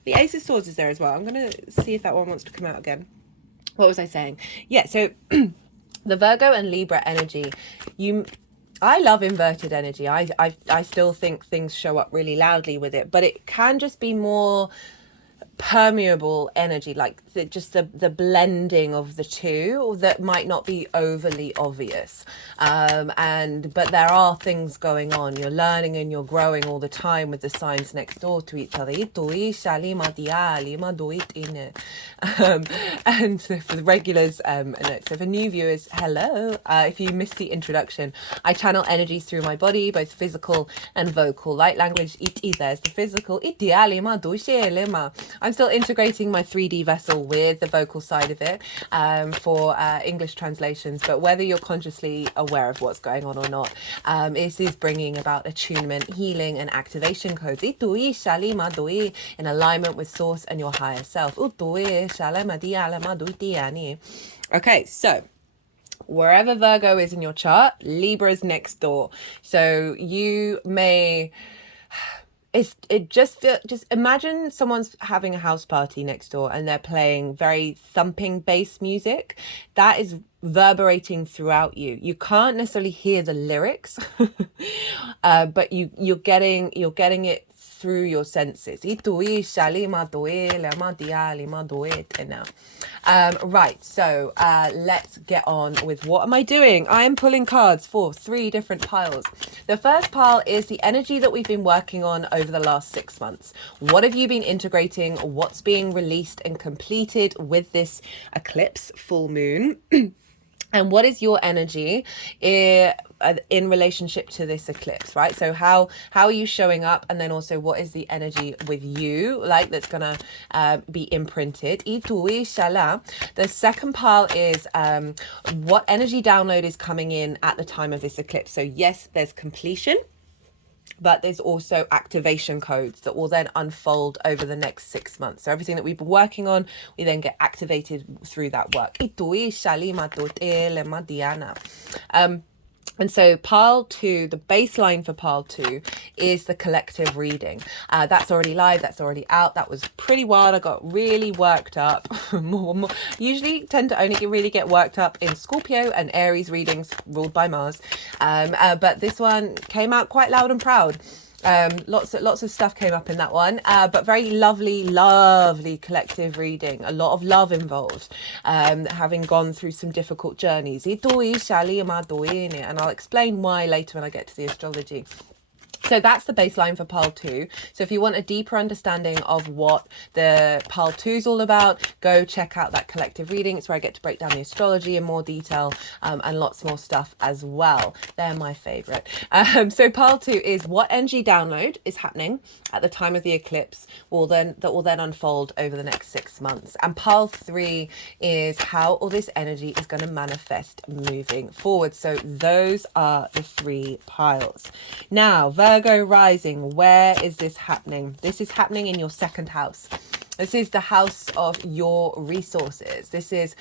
Ace of Swords is there as well. I'm going to see if that one wants to come out again. What was I saying? Yeah, so the Virgo and Libra energy, I love inverted energy. I still think things show up really loudly with it, but it can just be more permeable energy, like the blending of the two that might not be overly obvious, but there are things going on. You're learning and you're growing all the time with the signs next door to each other. And so for the regulars, so for new viewers, hello. If you missed the introduction, I channel energies through my body, both physical and vocal. Light language, there's the physical. I'm I'm still integrating my 3D vessel with the vocal side of it for English translations. But whether you're consciously aware of what's going on or not, this is bringing about attunement, healing, and activation codes in alignment with source and your higher self. Okay, so wherever Virgo is in your chart, Libra's next door. So you may... just imagine someone's having a house party next door and they're playing very thumping bass music that is reverberating throughout you. You can't necessarily hear the lyrics, but you're getting it through your senses. Right, so let's get on with what am I doing? I am pulling cards for 3 different piles. The first pile is the energy that we've been working on over the last 6 months. What have you been integrating? What's being released and completed with this eclipse full moon? And what is your energy in relationship to this eclipse, right? So how are you showing up? And then also what is the energy with you, like that's gonna be imprinted? The second pile is what energy download is coming in at the time of this eclipse. So yes, there's completion, but there's also activation codes that will then unfold over the next 6 months. So everything that we've been working on, we then get activated through that work. And so pile 2, the baseline for pile 2 is the collective reading. That's already live, that's already out. That was pretty wild. I got really worked up. Usually tend to only really get worked up in Scorpio and Aries readings ruled by Mars. But this one came out quite loud and proud. Lots of stuff came up in that one, but very lovely collective reading. A lot of love involved, having gone through some difficult journeys. And I'll explain why later when I get to the astrology. So that's the baseline for pile 2. So if you want a deeper understanding of what the pile 2 is all about, go check out that collective reading. It's where I get to break down the astrology in more detail, and lots more stuff as well. They're my favorite. So pile 2 is what energy download is happening at the time of the eclipse that will then unfold over the next 6 months. And pile 3 is how all this energy is going to manifest moving forward. So those are the 3 piles. Now, Virgo rising, where is this happening? This is happening in your 2nd house. This is the house of your resources. This is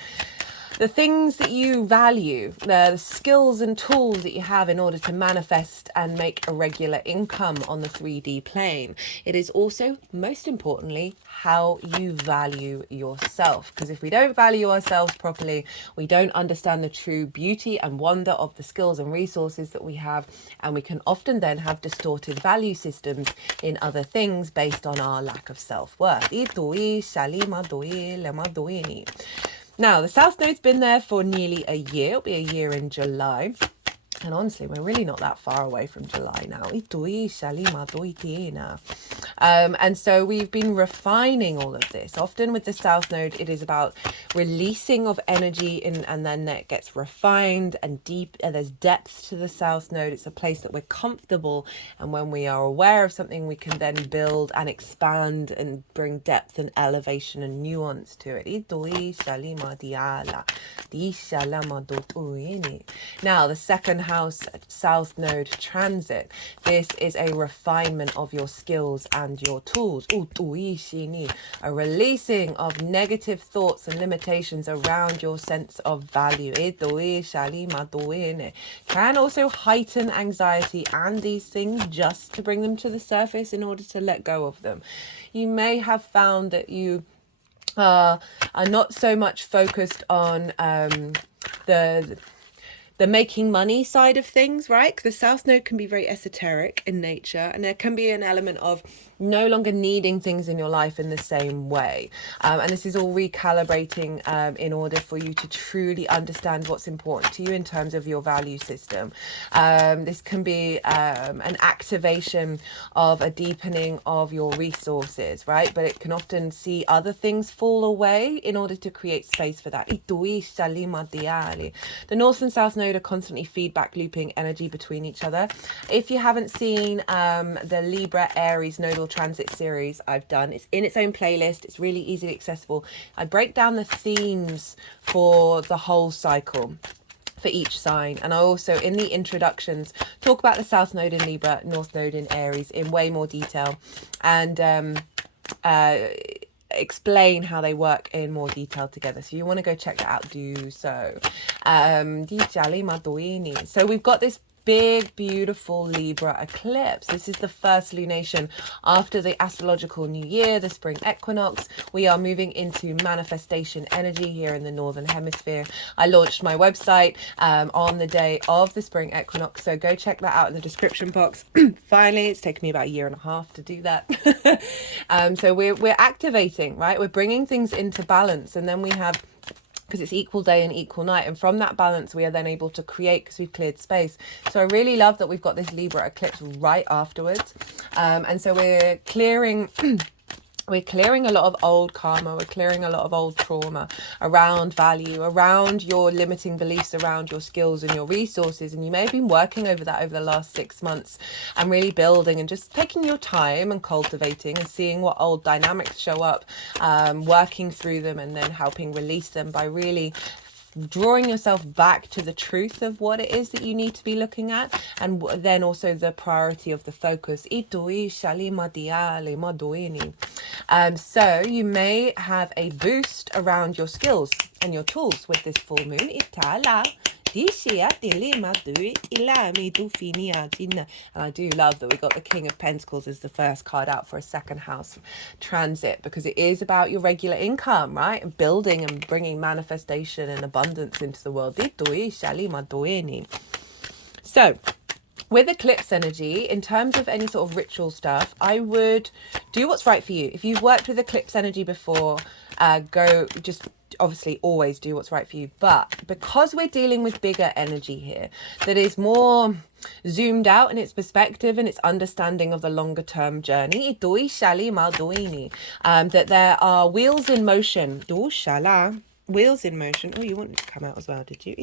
the things that you value, the skills and tools that you have in order to manifest and make a regular income on the 3D plane. It is also, most importantly, how you value yourself. Because if we don't value ourselves properly, we don't understand the true beauty and wonder of the skills and resources that we have. And we can often then have distorted value systems in other things based on our lack of self-worth. Now, the South Node's been there for nearly a year. It'll be a year in July. And honestly, we're really not that far away from July now. And so we've been refining all of this. Often with the South Node, it is about releasing of energy and then it gets refined and deep. And there's depth to the South Node. It's a place that we're comfortable. And when we are aware of something, we can then build and expand and bring depth and elevation and nuance to it. Now, the 2nd house South Node transit. This is a refinement of your skills and your tools. A releasing of negative thoughts and limitations around your sense of value. Can also heighten anxiety and these things just to bring them to the surface in order to let go of them. You may have found that you are not so much focused on the making money side of things, right? Because the South Node can be very esoteric in nature, and there can be an element of no longer needing things in your life in the same way. And this is all recalibrating in order for you to truly understand what's important to you in terms of your value system. This can be an activation of a deepening of your resources, right? But it can often see other things fall away in order to create space for that. The North and South Node node are constantly feedback looping energy between each other. If you haven't seen the Libra Aries nodal transit series I've done, it's in its own playlist. It's really easily accessible. I break down the themes for the whole cycle for each sign, and I also in the introductions talk about the South Node in Libra, North Node in Aries in way more detail, and explain how they work in more detail together. So you want to go check that out, do so. So we've got this big beautiful Libra eclipse. This is the first lunation after the astrological new year, the spring equinox. We are moving into manifestation energy here in the northern hemisphere. I launched my website on the day of the spring equinox, so go check that out in the description box. Finally, it's taken me about a year and a half to do that. So we're activating, right? We're bringing things into balance, and then we have, because it's equal day and equal night, and from that balance we are then able to create because we've cleared space. So I really love that we've got this Libra eclipse right afterwards, and so we're clearing we're clearing a lot of old karma, we're clearing a lot of old trauma around value, around your limiting beliefs, around your skills and your resources. And you may have been working over that over the last 6 months and really building and just taking your time and cultivating and seeing what old dynamics show up, working through them and then helping release them by really drawing yourself back to the truth of what it is that you need to be looking at, and then also the priority of the focus. So you may have a boost around your skills and your tools with this full moon. And I do love that we got the King of Pentacles as the first card out for a second house transit, because it is about your regular income, right? And building and bringing manifestation and abundance into the world. So with eclipse energy, in terms of any sort of ritual stuff, I would do what's right for you. If you've worked with eclipse energy before, go just obviously always do what's right for you. But because we're dealing with bigger energy here that is more zoomed out in its perspective and its understanding of the longer term journey, that there are wheels in motion. Wheels in motion. Oh, you wanted to come out as well, did you?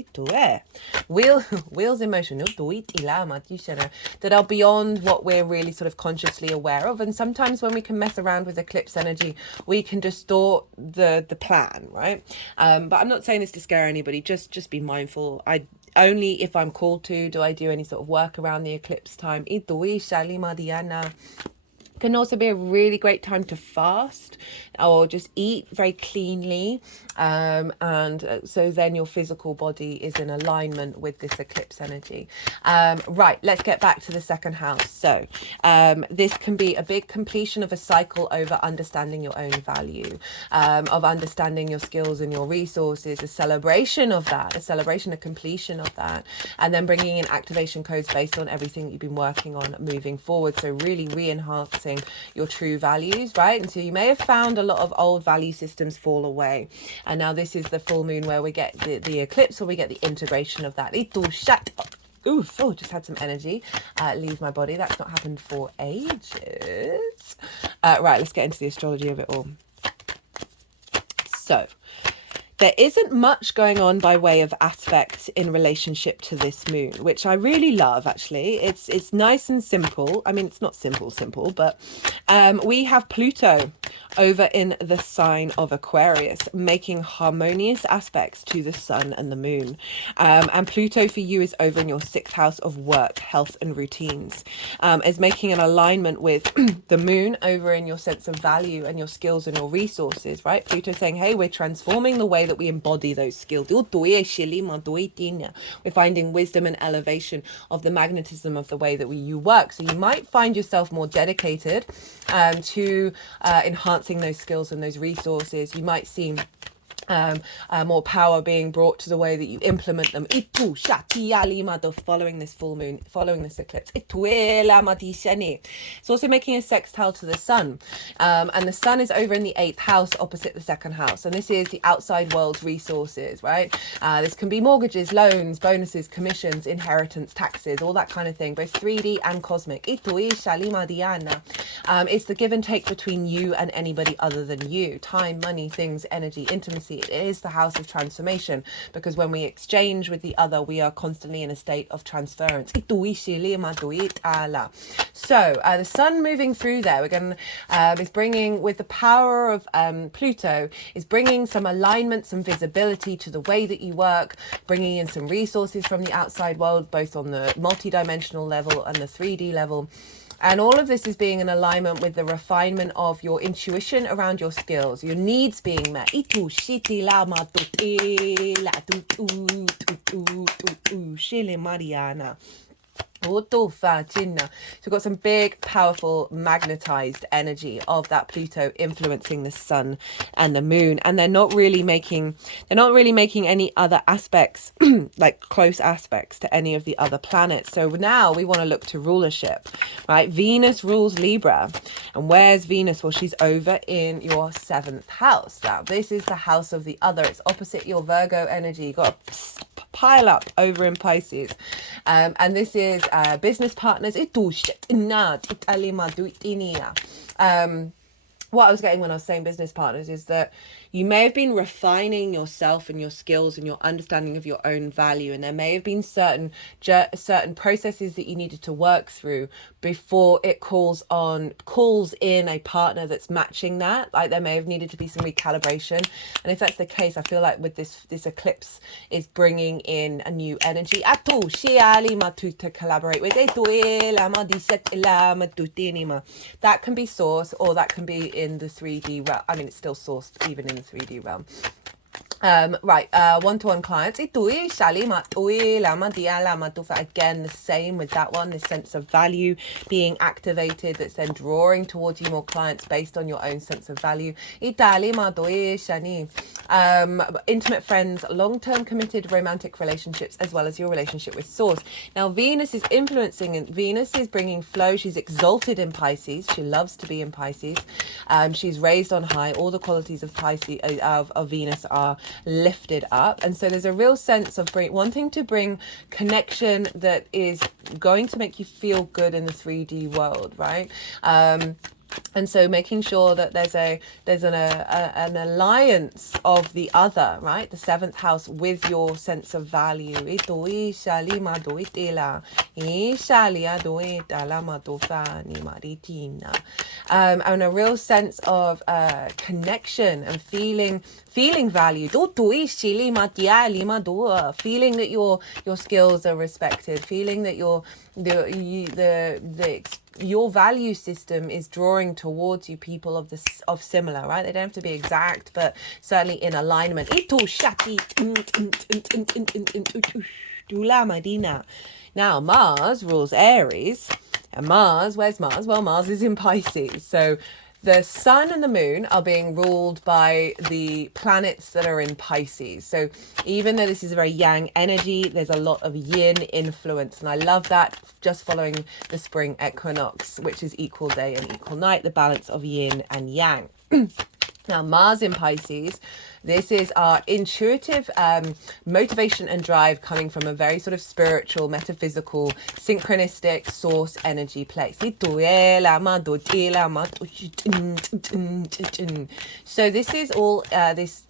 Wheels in motion that are beyond what we're really sort of consciously aware of. And sometimes when we can mess around with eclipse energy, we can distort the plan, right? But I'm not saying this to scare anybody. Just be mindful. Only if I'm called to do I do any sort of work around the eclipse time. Can also be a really great time to fast or just eat very cleanly, so then your physical body is in alignment with this eclipse energy. Right, let's get back to the second house. So this can be a big completion of a cycle over understanding your own value, of understanding your skills and your resources, a celebration of that, a celebration, a completion of that, and then bringing in activation codes based on everything that you've been working on moving forward. So really re-enhancing your true values, right? And so you may have found a lot of old value systems fall away, and now this is the full moon where we get the eclipse, or we get the integration of that. Oof, oh, just had some energy leave my body. That's not happened for ages. Right, let's get into the astrology of it all. So there isn't much going on by way of aspect in relationship to this moon, which I really love, actually. It's nice and simple. I mean, it's not simple, but we have Pluto over in the sign of Aquarius, making harmonious aspects to the sun and the moon. And Pluto for you is over in your 6th house of work, health and routines, is making an alignment with the moon over in your sense of value and your skills and your resources, right? Pluto saying, hey, we're transforming the way that we embody those skills. We're finding wisdom and elevation of the magnetism of the way that you work. So you might find yourself more dedicated to enhancing those skills and those resources. You might see more power being brought to the way that you implement them. Following this full moon, following this eclipse. It's also making a sextile to the sun. And the sun is over in the 8th house opposite the 2nd house. And this is the outside world's resources, right? This can be mortgages, loans, bonuses, commissions, inheritance, taxes, all that kind of thing, both 3D and cosmic. It's the give and take between you and anybody other than you. Time, money, things, energy, intimacy, energy. It is the house of transformation, because when we exchange with the other, we are constantly in a state of transference. So the sun moving through there, we're going is bringing, with the power of Pluto, is bringing some alignment, some visibility to the way that you work, bringing in some resources from the outside world, both on the multi-dimensional level and the 3D level. And all of this is being in alignment with the refinement of your intuition around your skills, your needs being met. So we've got some big, powerful, magnetized energy of that Pluto influencing the sun and the moon, and they're not really making any other aspects like close aspects to any of the other planets. So now we want to look to rulership, right? Venus rules Libra, and where's Venus? Well, she's over in your 7th house. Now this is the house of the other. It's opposite your Virgo energy. You've got a pile up over in Pisces, and this is business partners. What I was getting when I was saying business partners is that you may have been refining yourself and your skills and your understanding of your own value, and there may have been certain processes that you needed to work through before it calls in a partner that's matching that. Like there may have needed to be some recalibration, and if that's the case, I feel like with this eclipse is bringing in a new energy to collaborate with. That can be source, or that can be in the 3D realm. I mean, it's still sourced even in the 3D realm. One-to-one clients. Again, the same with that one, this sense of value being activated, that's then drawing towards you more clients based on your own sense of value. Intimate friends, long-term committed romantic relationships, as well as your relationship with source. Now Venus is influencing, and Venus is bringing flow. She's exalted in Pisces. She loves to be in Pisces. She's raised on high. All the qualities of Pisces of Venus are lifted up, and so there's a real sense of wanting to bring connection that is going to make you feel good in the 3D world, right? And so making sure that there's an alliance of the other, right? The 7th house with your sense of value. And a real sense of connection and feeling valued. Feeling that your skills are respected, feeling that your value system is drawing towards you people of similar, right? They don't have to be exact, but certainly in alignment. Now Mars rules Aries, and where's Mars? Well, Mars is in Pisces. So the sun and the moon are being ruled by the planets that are in Pisces. So even though this is a very yang energy, there's a lot of yin influence. And I love that, just following the spring equinox, which is equal day and equal night, the balance of yin and yang. Now, Mars in Pisces, this is our intuitive motivation and drive coming from a very sort of spiritual, metaphysical, synchronistic source energy place. So this is all,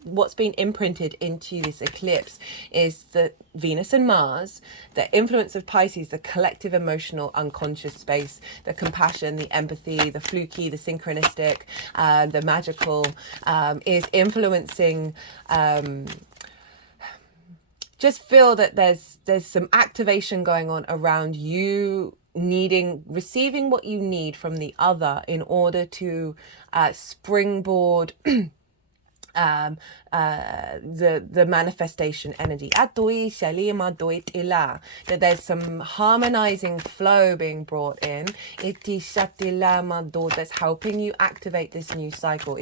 what's been imprinted into this eclipse is that Venus and Mars, the influence of Pisces, the collective emotional unconscious space, the compassion, the empathy, the fluky, the synchronistic, the magical, is influencing. Just feel that there's some activation going on around you receiving what you need from the other in order to springboard the manifestation energy. That there's some harmonizing flow being brought in. That's helping you activate this new cycle.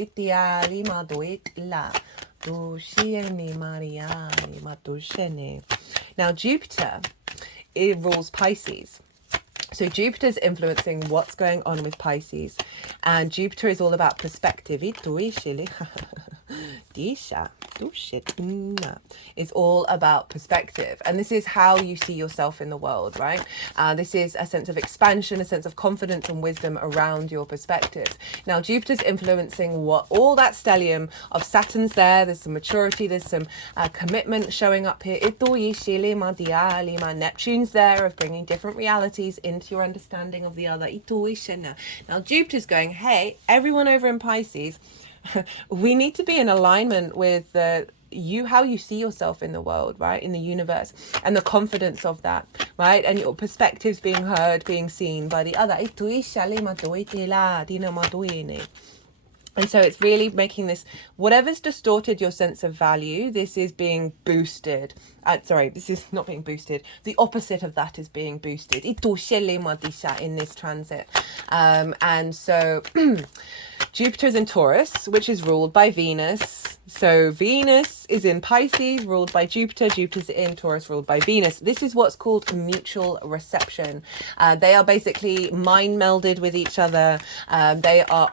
Now Jupiter, it rules Pisces. So Jupiter's influencing what's going on with Pisces, and Jupiter is all about perspective. Oh shit. It's all about perspective. And this is how you see yourself in the world, right? This is a sense of expansion, a sense of confidence and wisdom around your perspective. Now, Jupiter's influencing what all that stellium of Saturn's there. There's some maturity, there's some commitment showing up here. Neptune's there of bringing different realities into your understanding of the other. Now, Jupiter's going, hey, everyone over in Pisces, we need to be in alignment with how you see yourself in the world, right, in the universe, and the confidence of that, right, and your perspectives being heard, being seen by the other. And so it's really making this, whatever's distorted your sense of value, this is being boosted. This is not being boosted. The opposite of that is being boosted in this transit. And so Jupiter is in Taurus, which is ruled by Venus. So Venus is in Pisces, ruled by Jupiter. Jupiter's in Taurus, ruled by Venus. This is what's called mutual reception. They are basically mind melded with each other. They are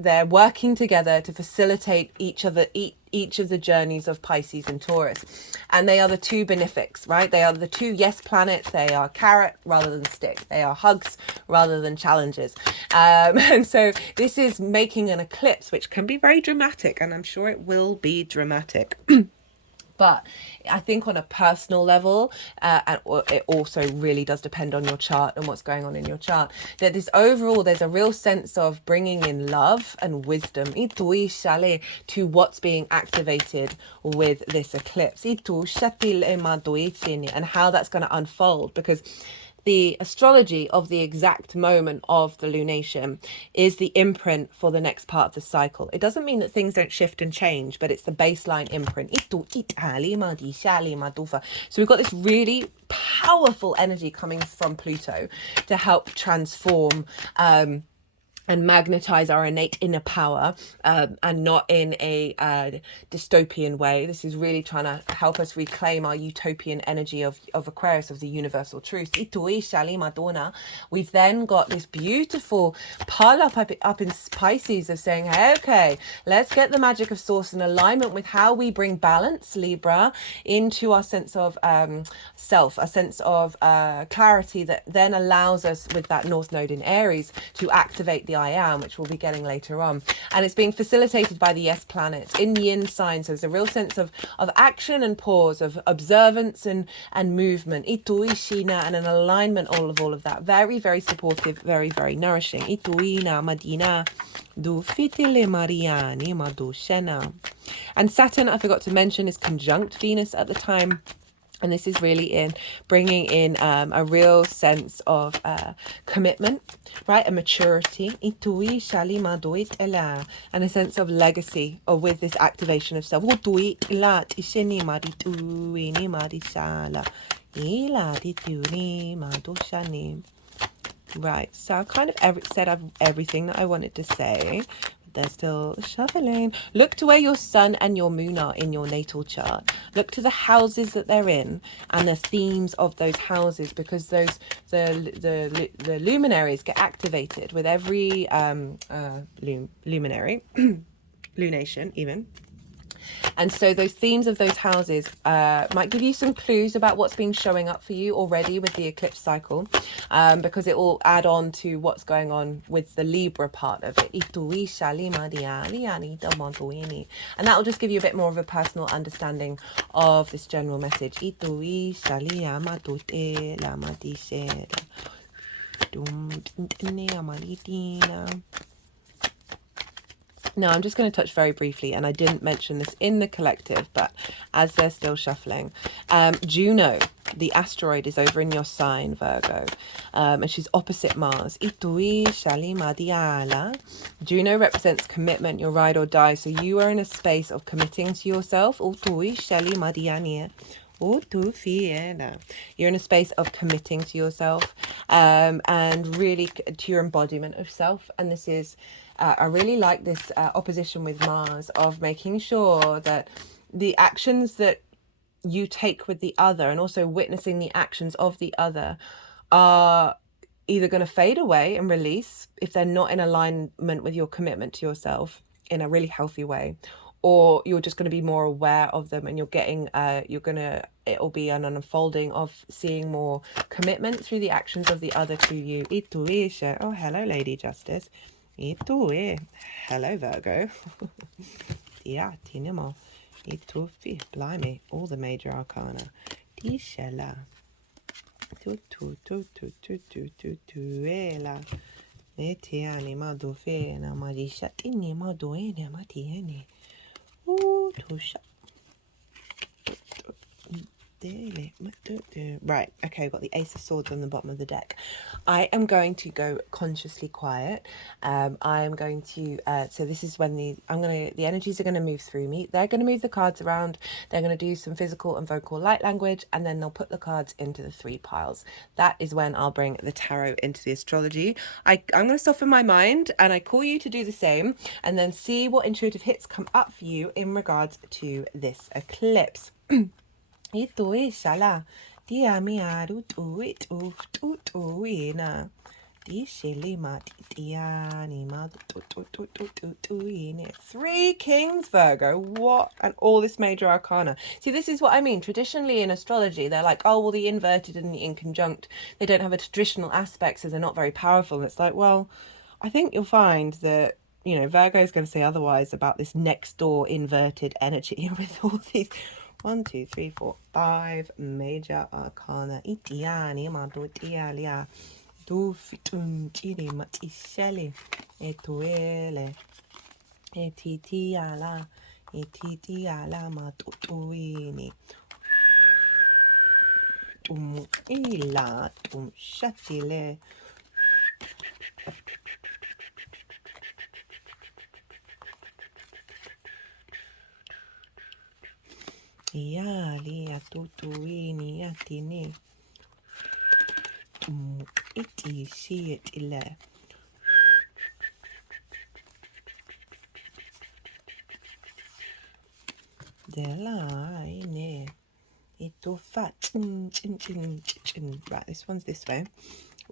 they're working together to facilitate each of the journeys of Pisces and Taurus. And they are the two benefics, right? They are the two yes planets. They are carrot rather than stick. They are hugs rather than challenges. And so this is making an eclipse, which can be very dramatic, and I'm sure it will be dramatic. But I think on a personal level, and it also really does depend on your chart and what's going on in your chart, that there's a real sense of bringing in love and wisdom to what's being activated with this eclipse, and how that's going to unfold, because the astrology of the exact moment of the lunation is the imprint for the next part of the cycle. It doesn't mean that things don't shift and change, but it's the baseline imprint. So we've got this really powerful energy coming from Pluto to help transform and magnetize our innate inner power, and not in a dystopian way. This is really trying to help us reclaim our utopian energy of Aquarius, of the universal truth. We've then got this beautiful pile up in Pisces of saying, hey, okay, let's get the magic of source in alignment with how we bring balance, Libra, into our sense of self, a sense of clarity that then allows us, with that North Node in Aries, to activate the I am, which we'll be getting later on. And it's being facilitated by the yes planets in the yin sign. So there's a real sense of action and pause, of observance and movement, and an alignment, all of that. Very, very supportive, very, very nourishing. And Saturn, I forgot to mention, is conjunct Venus at the time. And this is really in bringing in a real sense of commitment, right? A maturity, and a sense of legacy, or with this activation of self. Right, so I've kind of said everything that I wanted to say. They're still shuffling. Look to where your sun and your moon are in your natal chart. Look to the houses that they're in and the themes of those houses, because the luminaries get activated with every luminary, lunation even. And so those themes of those houses might give you some clues about what's been showing up for you already with the eclipse cycle, because it will add on to what's going on with the Libra part of it. And that will just give you a bit more of a personal understanding of this general message. Now, I'm just going to touch very briefly, and I didn't mention this in the collective, but as they're still shuffling, Juno, the asteroid, is over in your sign, Virgo, and she's opposite Mars. Juno represents commitment, your ride or die, so you are in a space of committing to yourself. You're in a space of committing to yourself, and really to your embodiment of self. And this is, I really like this opposition with Mars, of making sure that the actions that you take with the other, and also witnessing the actions of the other, are either going to fade away and release if they're not in alignment with your commitment to yourself in a really healthy way, or you're just going to be more aware of them, and it'll be an unfolding of seeing more commitment through the actions of the other to you. Oh, hello, Lady Justice. Hello, Virgo. Yeah, tinimo. Blimey, all the major arcana. Tishela. Tuela. Etiani madufena marishatini maduene matiene. Tusha. Right, okay, I've got the Ace of Swords on the bottom of the deck. I am going to go consciously quiet. I am going to, so this is when the energies are going to move through me. They're going to move the cards around. They're going to do some physical and vocal light language, and then they'll put the cards into the 3 piles. That is when I'll bring the tarot into the astrology. I'm going to soften my mind, and I call you to do the same, and then see what intuitive hits come up for you in regards to this eclipse. Ito sala dia mi aru tu it na di shili ma dia ni ma tu 3 Kings, Virgo. What? And all this major arcana. See, this is what I mean. Traditionally in astrology, they're like, oh, well, the inverted and the inconjunct, they don't have a traditional aspect, so they're not very powerful. And it's like, well, I think you'll find that, you know, Virgo is going to say otherwise about this next door inverted energy with all these 1, 2, 3, 4, 5 major arcana. Itiani madutialia. Du fitum chiri matiseli. Etuele. Etitiala. Etitiala matutuini. Tum ila. Tum shatile. Iali atutuini atini. Iti si it ile. Dela ine. Ito fat. Right, this one's this way.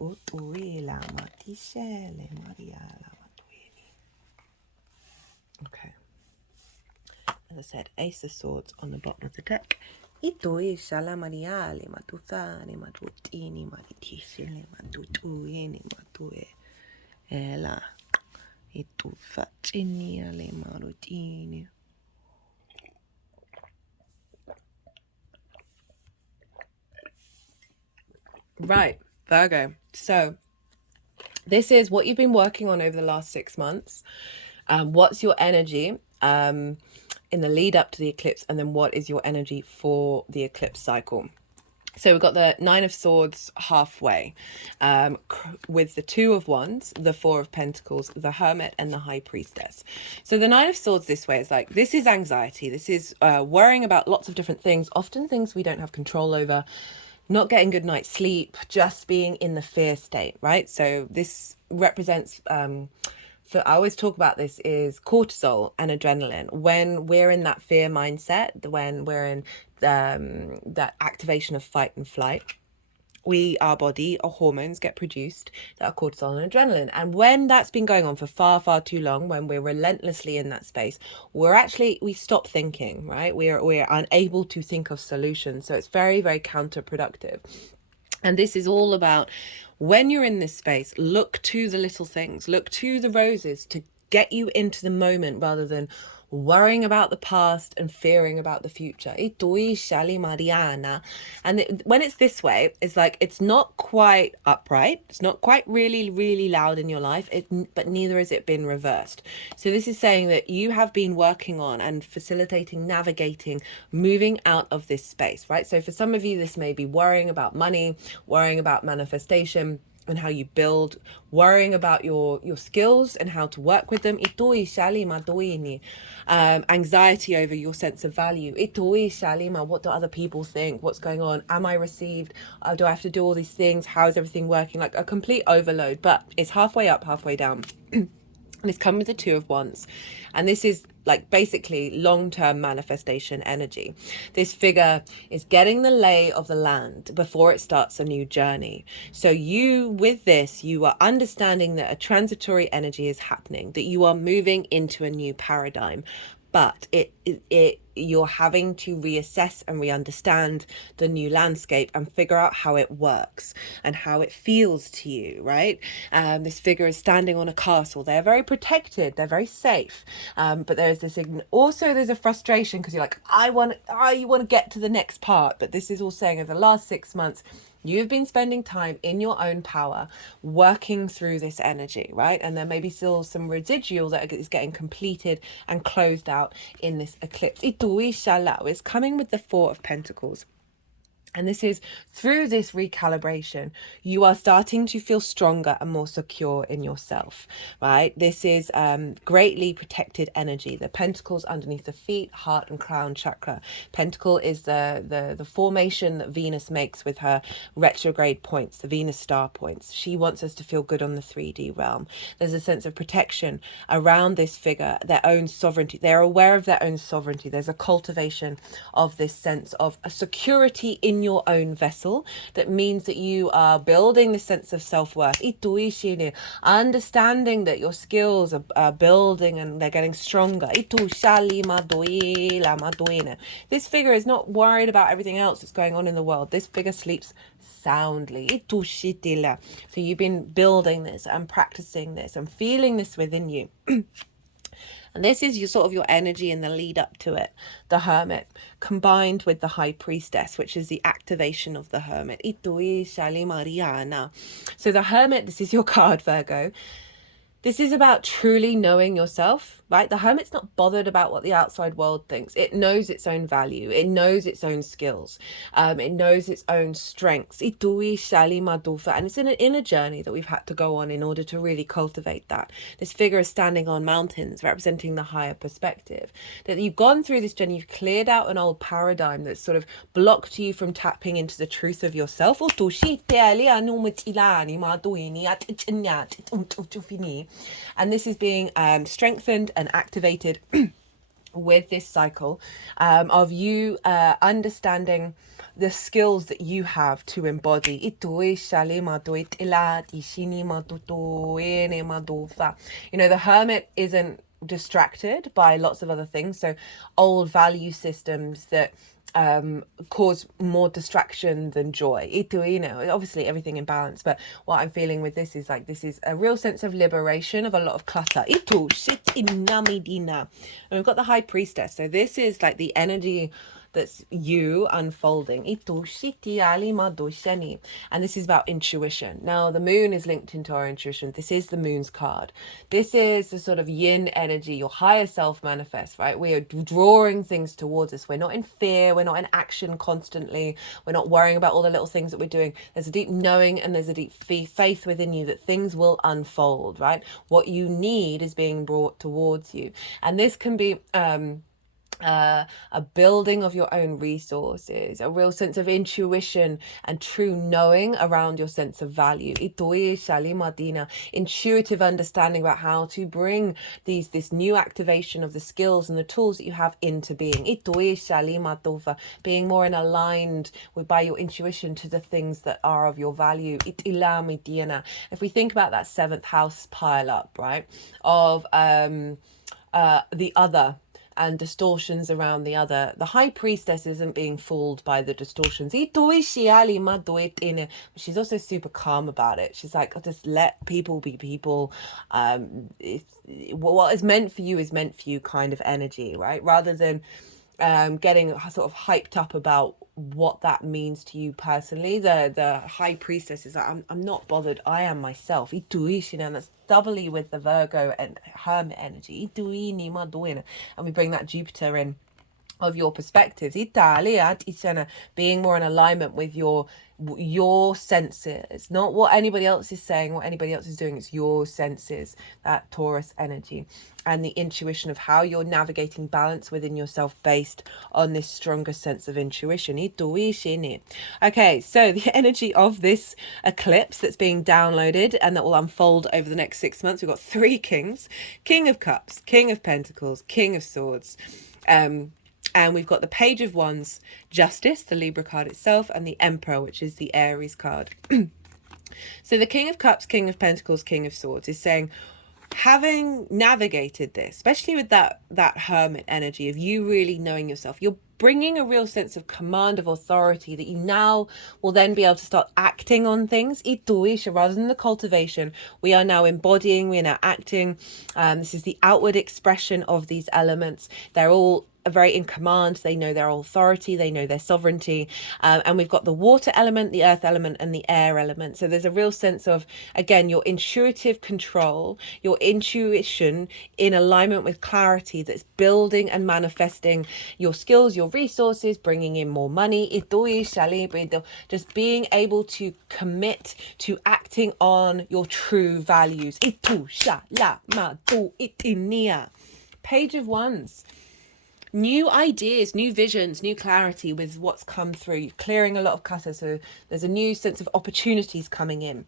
Utuila matisele mariala matuini. Okay. As I said, Ace of Swords on the bottom of the deck. Ito shala mariale matutane matutini maritisele matutuini matue. Ela. Ito faciniale marutini. Right, Virgo. So this is what you've been working on over the last 6 months. What's your energy in the lead up to the eclipse, and then what is your energy for the eclipse cycle? So we've got the 9 of Swords halfway, with the 2 of Wands, the 4 of Pentacles, the Hermit, and the High Priestess. So the 9 of Swords this way is like, this is anxiety. This is worrying about lots of different things, often things we don't have control over, not getting good night's sleep, just being in the fear state, right? So this represents... So I always talk about this is cortisol and adrenaline. When we're in that fear mindset, when we're in that activation of fight and flight, our body, our hormones get produced that are cortisol and adrenaline. And when that's been going on for far, far too long, when we're relentlessly in that space, we stop thinking, right? We're unable to think of solutions. So it's very, very counterproductive. And this is all about, when you're in this space, look to the little things, look to the roses to get you into the moment rather than worrying about the past and fearing about the future. And when it's this way, it's like, it's not quite upright. It's not quite really, really loud in your life, but neither has it been reversed. So this is saying that you have been working on and facilitating, navigating, moving out of this space, right? So for some of you, this may be worrying about money, worrying about manifestation and how you build, worrying about your skills and how to work with them. Anxiety over your sense of value. What do other people think? What's going on? Am I received? Do I have to do all these things? How is everything working? Like a complete overload, but it's halfway up, halfway down. And it's come with the 2 of Wands. And this is like basically long-term manifestation energy. This figure is getting the lay of the land before it starts a new journey. So with this, you are understanding that a transitory energy is happening, that you are moving into a new paradigm. but you're having to reassess and re-understand the new landscape and figure out how it works and how it feels to you, right? This figure is standing on a castle. They're very protected, they're very safe, but there's this also there's a frustration because you're like, you want to get to the next part. But this is all saying over the last 6 months you've been spending time in your own power, working through this energy, right? And there may be still some residual that is getting completed and closed out in this eclipse. It's coming with the Four of Pentacles. And this is through this recalibration, you are starting to feel stronger and more secure in yourself, right? This is greatly protected energy. The pentacles underneath the feet, heart and crown chakra. Pentacle is the formation that Venus makes with her retrograde points, the Venus star points. She wants us to feel good on the 3D realm. There's a sense of protection around this figure, their own sovereignty. They're aware of their own sovereignty. There's a cultivation of this sense of a security in your own vessel that means that you are building this sense of self-worth, understanding that your skills are building and they're getting stronger. This figure is not worried about everything else that's going on in the world. This figure sleeps soundly. So you've been building this and practicing this and feeling this within you. And this is your energy in the lead up to it. The Hermit combined with the High Priestess, which is the activation of the Hermit. So the Hermit, this is your card, Virgo. This is about truly knowing yourself, right? The Hermit's not bothered about what the outside world thinks. It knows its own value. It knows its own skills. It knows its own strengths. And it's in an inner journey that we've had to go on in order to really cultivate that. This figure is standing on mountains, representing the higher perspective. That you've gone through this journey, you've cleared out an old paradigm that's sort of blocked you from tapping into the truth of yourself. And this is being strengthened and activated with this cycle of you understanding the skills that you have to embody. You know, the Hermit isn't distracted by lots of other things. So old value systems that cause more distraction than joy. You know, obviously everything in balance, but what I'm feeling with this is like, this is a real sense of liberation of a lot of clutter. And we've got the High Priestess. So this is like the energy that's you unfolding. And this is about intuition. Now, the moon is linked into our intuition. This is the moon's card. This is the sort of yin energy, your higher self manifests, right? We are drawing things towards us. We're not in fear. We're not in action constantly. We're not worrying about all the little things that we're doing. There's a deep knowing and there's a deep faith within you that things will unfold, right? What you need is being brought towards you. And this can be a building of your own resources, a real sense of intuition and true knowing around your sense of value. Intuitive understanding about how to bring this new activation of the skills and the tools that you have into being. Being more in aligned by your intuition to the things that are of your value. If we think about that 7th house pile up, right, of the other and distortions around the other. The High Priestess isn't being fooled by the distortions. She's also super calm about it. She's like, just let people be people. What is meant for you is meant for you kind of energy, right? Rather than getting sort of hyped up about what that means to you personally. The High Priestess is like, I'm not bothered. I am myself. And that's doubly with the Virgo and Hermit energy. And we bring that Jupiter in of your perspectives. Being more in alignment with your senses, not what anybody else is saying, what anybody else is doing. It's your senses, that Taurus energy, and the intuition of how you're navigating balance within yourself based on this stronger sense of intuition. Okay, so the energy of this eclipse that's being downloaded and that will unfold over the next 6 months. We've got 3 kings: King of Cups, King of Pentacles, King of Swords. And we've got the Page of Wands, Justice, the Libra card itself, and the Emperor, which is the Aries card. So the King of Cups, King of Pentacles, King of Swords is saying, having navigated this, especially with that hermit energy of you really knowing yourself, you're bringing a real sense of command, of authority, that you now will then be able to start acting on things. Ituisha, rather than the cultivation, we are now embodying, we are now acting. This is the outward expression of these elements. They're all are very in command. They know their authority, they know their sovereignty, and we've got the water element, the earth element, and the air element. So there's a real sense of, again, your intuitive control, your intuition in alignment with clarity, that's building and manifesting your skills, your resources, bringing in more money. Just being able to commit to acting on your true values. Page of Wands. New ideas, new visions, new clarity with what's come through. You're clearing a lot of clutter, so there's a new sense of opportunities coming in.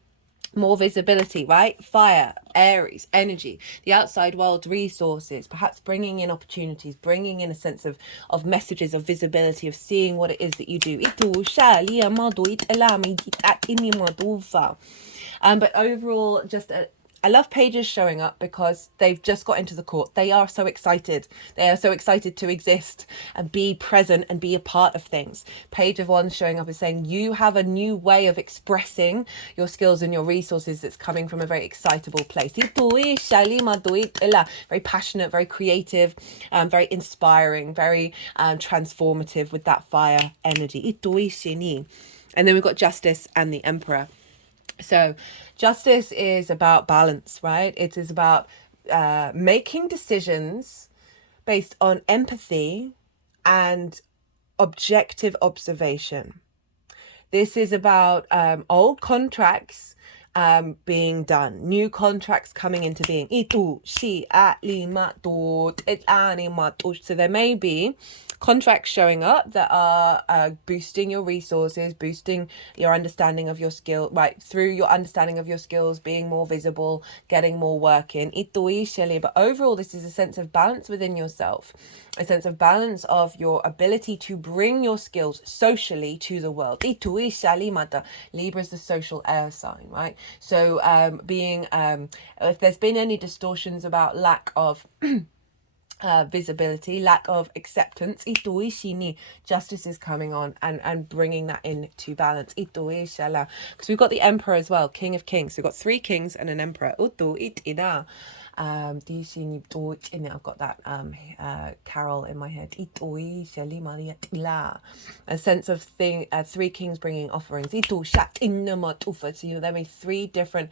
More visibility, right? Fire, Aries, energy, the outside world, resources, perhaps bringing in opportunities, bringing in a sense of messages, of visibility, of seeing what it is that you do. But overall, just I love pages showing up because they've just got into the court. They are so excited. They are so excited to exist and be present and be a part of things. Page of Wands showing up is saying you have a new way of expressing your skills and your resources that's coming from a very excitable place. Very passionate, very creative, very inspiring, very transformative with that fire energy. And then we've got Justice and the Emperor. So justice is about balance, right? It is about making decisions based on empathy and objective observation. This is about old contracts being done, new contracts coming into being. So there may be contracts showing up that are boosting your resources, boosting your understanding of your skill, right? Through your understanding of your skills, being more visible, getting more work in. But overall, this is a sense of balance within yourself, a sense of balance of your ability to bring your skills socially to the world. Libra is the social air sign, right? So if there's been any distortions about lack of visibility, lack of acceptance, justice is coming on and bringing that into balance. Because we've got the Emperor as well, King of Kings. So we've got 3 kings and an Emperor. I've got that carol in my head. A sense of 3 kings bringing offerings. So there may 3 different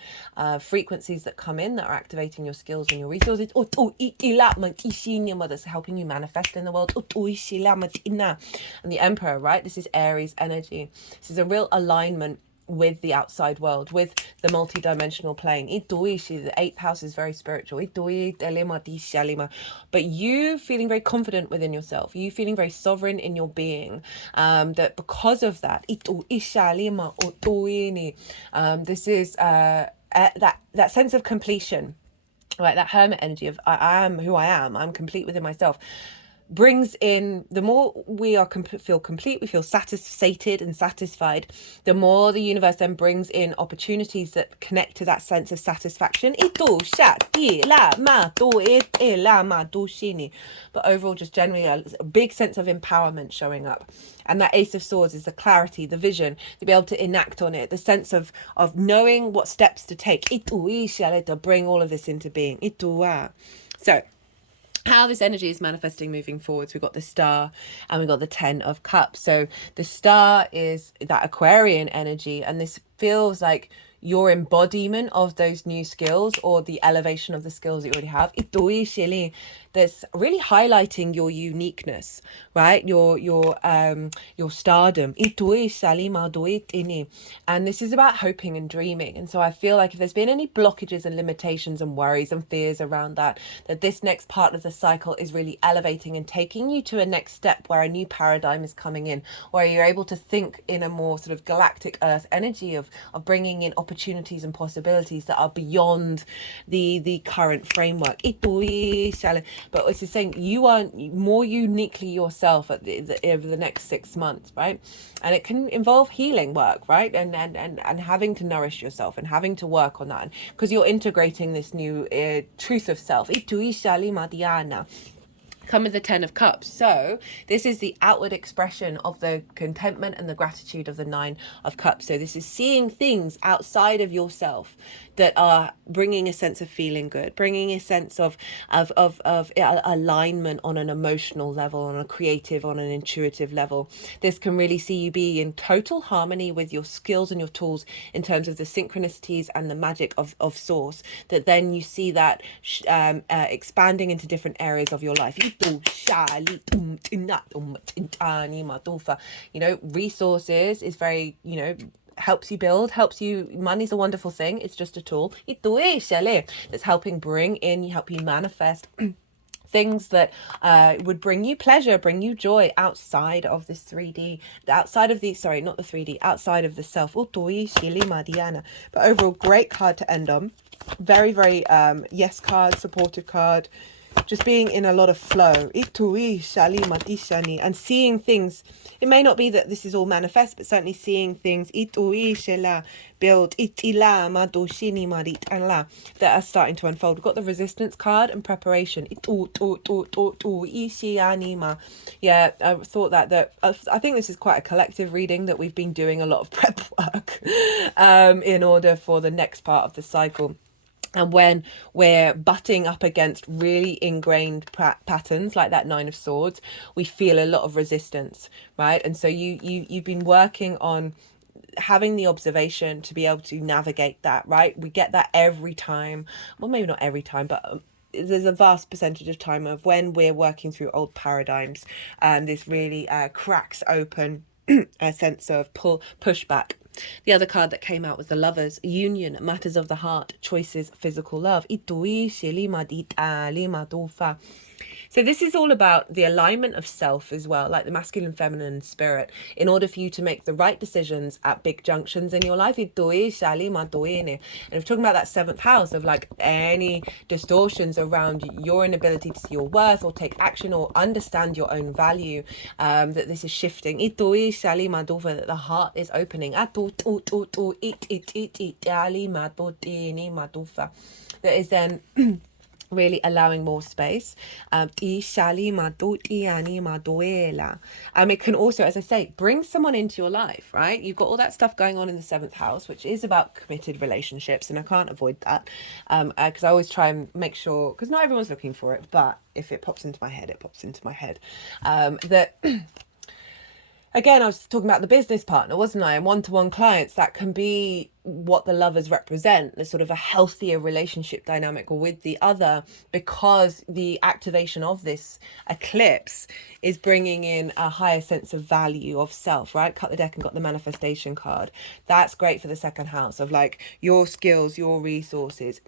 frequencies that come in that are activating your skills and your resources. That's helping you manifest in the world. And the Emperor, right? This is Aries energy. This is a real alignment with the outside world, with the multi-dimensional plane. The 8th house is very spiritual. But you feeling very confident within yourself, you feeling very sovereign in your being, that because of that, this is that sense of completion, right? That hermit energy of I am who I am, I'm complete within myself, brings in, the more we are feel complete, we feel sated and satisfied, the more the universe then brings in opportunities that connect to that sense of satisfaction. But overall, just generally a big sense of empowerment showing up. And that Ace of Swords is the clarity, the vision, to be able to enact on it, the sense of knowing what steps to take, to bring all of this into being. So how this energy is manifesting moving forwards, we've got the Star and we've got the 10 of Cups. So the Star is that Aquarian energy, and this feels like your embodiment of those new skills, or the elevation of the skills that you already have. That's really highlighting your uniqueness, right? Your stardom. And this is about hoping and dreaming. And so I feel like if there's been any blockages and limitations and worries and fears around that this next part of the cycle is really elevating and taking you to a next step where a new paradigm is coming in, where you're able to think in a more sort of galactic earth energy of bringing in opportunities opportunities and possibilities that are beyond the current framework. But it's saying you are more uniquely yourself over the next 6 months, right? And it can involve healing work, right? And having to nourish yourself and having to work on that, because you're integrating this new truth of self. Come with the 10 of cups. So this is the outward expression of the contentment and the gratitude of the 9 of cups. So this is seeing things outside of yourself that are bringing a sense of feeling good, bringing a sense of alignment on an emotional level, on a creative, on an intuitive level. This can really see you be in total harmony with your skills and your tools in terms of the synchronicities and the magic of source, that then you see that expanding into different areas of your life. Resources is very, helps you build, helps you. Money's a wonderful thing. It's just a tool. That's helping bring in, help you manifest things that would bring you pleasure, bring you joy outside of this 3D, outside of the, sorry, not the 3D, outside of the self. But overall, great card to end on. Very, very yes card, supportive card. Just being in a lot of flow and seeing things. It may not be that this is all manifest, but certainly seeing things build that are starting to unfold. We've got the resistance card and preparation. Yeah, I thought that I think this is quite a collective reading, that we've been doing a lot of prep work in order for the next part of the cycle. And when we're butting up against really ingrained patterns like that 9 of Swords, we feel a lot of resistance, right? And so you've been working on having the observation to be able to navigate that, right? We get that every time. Well, maybe not every time, but there's a vast percentage of time of when we're working through old paradigms, and this really cracks open a sense of pushback. The other card that came out was the Lovers, union, matters of the heart, choices, physical love. So this is all about the alignment of self as well, like the masculine, feminine, spirit, in order for you to make the right decisions at big junctions in your life. And we're talking about that 7th house of like any distortions around your inability to see your worth or take action or understand your own value, that this is shifting. That the heart is opening. That is then really allowing more space. It can also, as I say, bring someone into your life, right? You've got all that stuff going on in the 7th house, which is about committed relationships, and I can't avoid that, because I always try and make sure, because not everyone's looking for it, but if it pops into my head, it pops into my head. That again, I was talking about the business partner, wasn't I? And one-to-one clients, that can be what the Lovers represent, the sort of a healthier relationship dynamic with the other, because the activation of this eclipse is bringing in a higher sense of value of self, right? Cut the deck and got the manifestation card. That's great for the 2nd house of like your skills, your resources,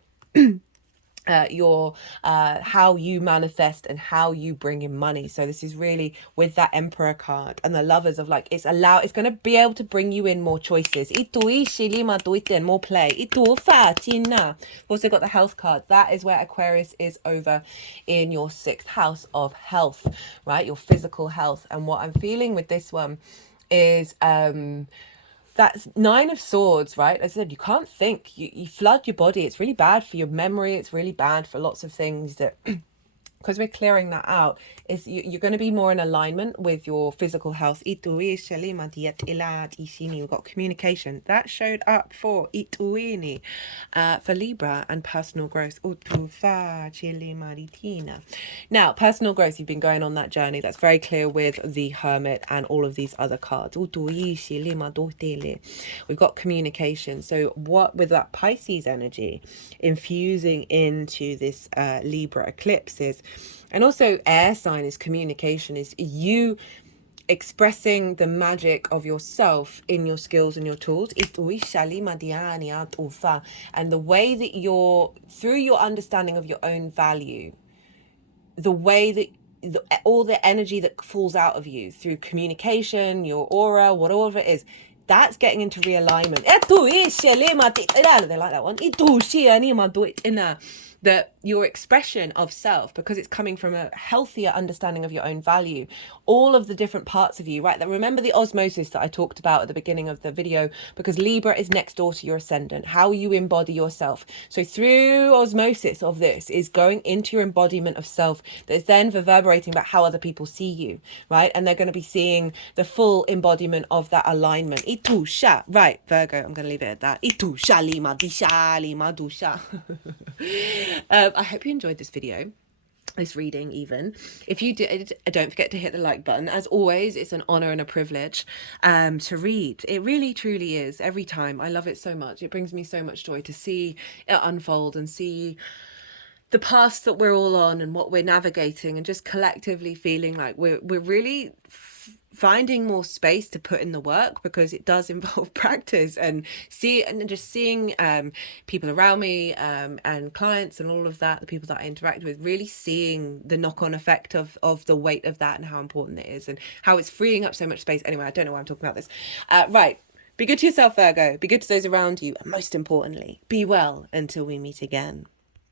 your how you manifest and how you bring in money. So this is really with that Emperor card and the Lovers of like, it's going to be able to bring you in more choices, more play. We've also got the Health card. That is where Aquarius is over in your 6th house of health, right? Your physical health. And what I'm feeling with this one is that's 9 of Swords, right? As I said, you can't think. You flood your body. It's really bad for your memory. It's really bad for lots of things that because we're clearing that out, is you're going to be more in alignment with your physical health. We've got communication. That showed up for Libra, and personal growth. Now, personal growth, you've been going on that journey. That's very clear with the Hermit and all of these other cards. We've got communication. So what with that Pisces energy infusing into this Libra eclipse is, and also air sign is communication, is you expressing the magic of yourself in your skills and your tools. And the way that you're, through your understanding of your own value, the way that all the energy that falls out of you through communication, your aura, whatever it is, that's getting into realignment. They like that one. That your expression of self, because it's coming from a healthier understanding of your own value, all of the different parts of you, right? That, remember the osmosis that I talked about at the beginning of the video, because Libra is next door to your ascendant, how you embody yourself. So through osmosis of this is going into your embodiment of self, that's then reverberating about how other people see you, right? And they're going to be seeing the full embodiment of that alignment. Itusha, right, Virgo, I'm going to leave it at that. Itusha lima disha lima dusha. I hope you enjoyed this video, this reading even. If you did, don't forget to hit the like button. As always, it's an honor and a privilege to read. It really truly is. Every time, I love it so much. It brings me so much joy to see it unfold and see the paths that we're all on and what we're navigating, and just collectively feeling like we're really finding more space to put in the work, because it does involve practice, and just seeing people around me and clients and all of that, the people that I interact with, really seeing the knock-on effect of the weight of that and how important it is and how it's freeing up so much space. Anyway, I don't know why I'm talking about this. Right. Be good to yourself, Virgo. Be good to those around you. And most importantly, be well until we meet again.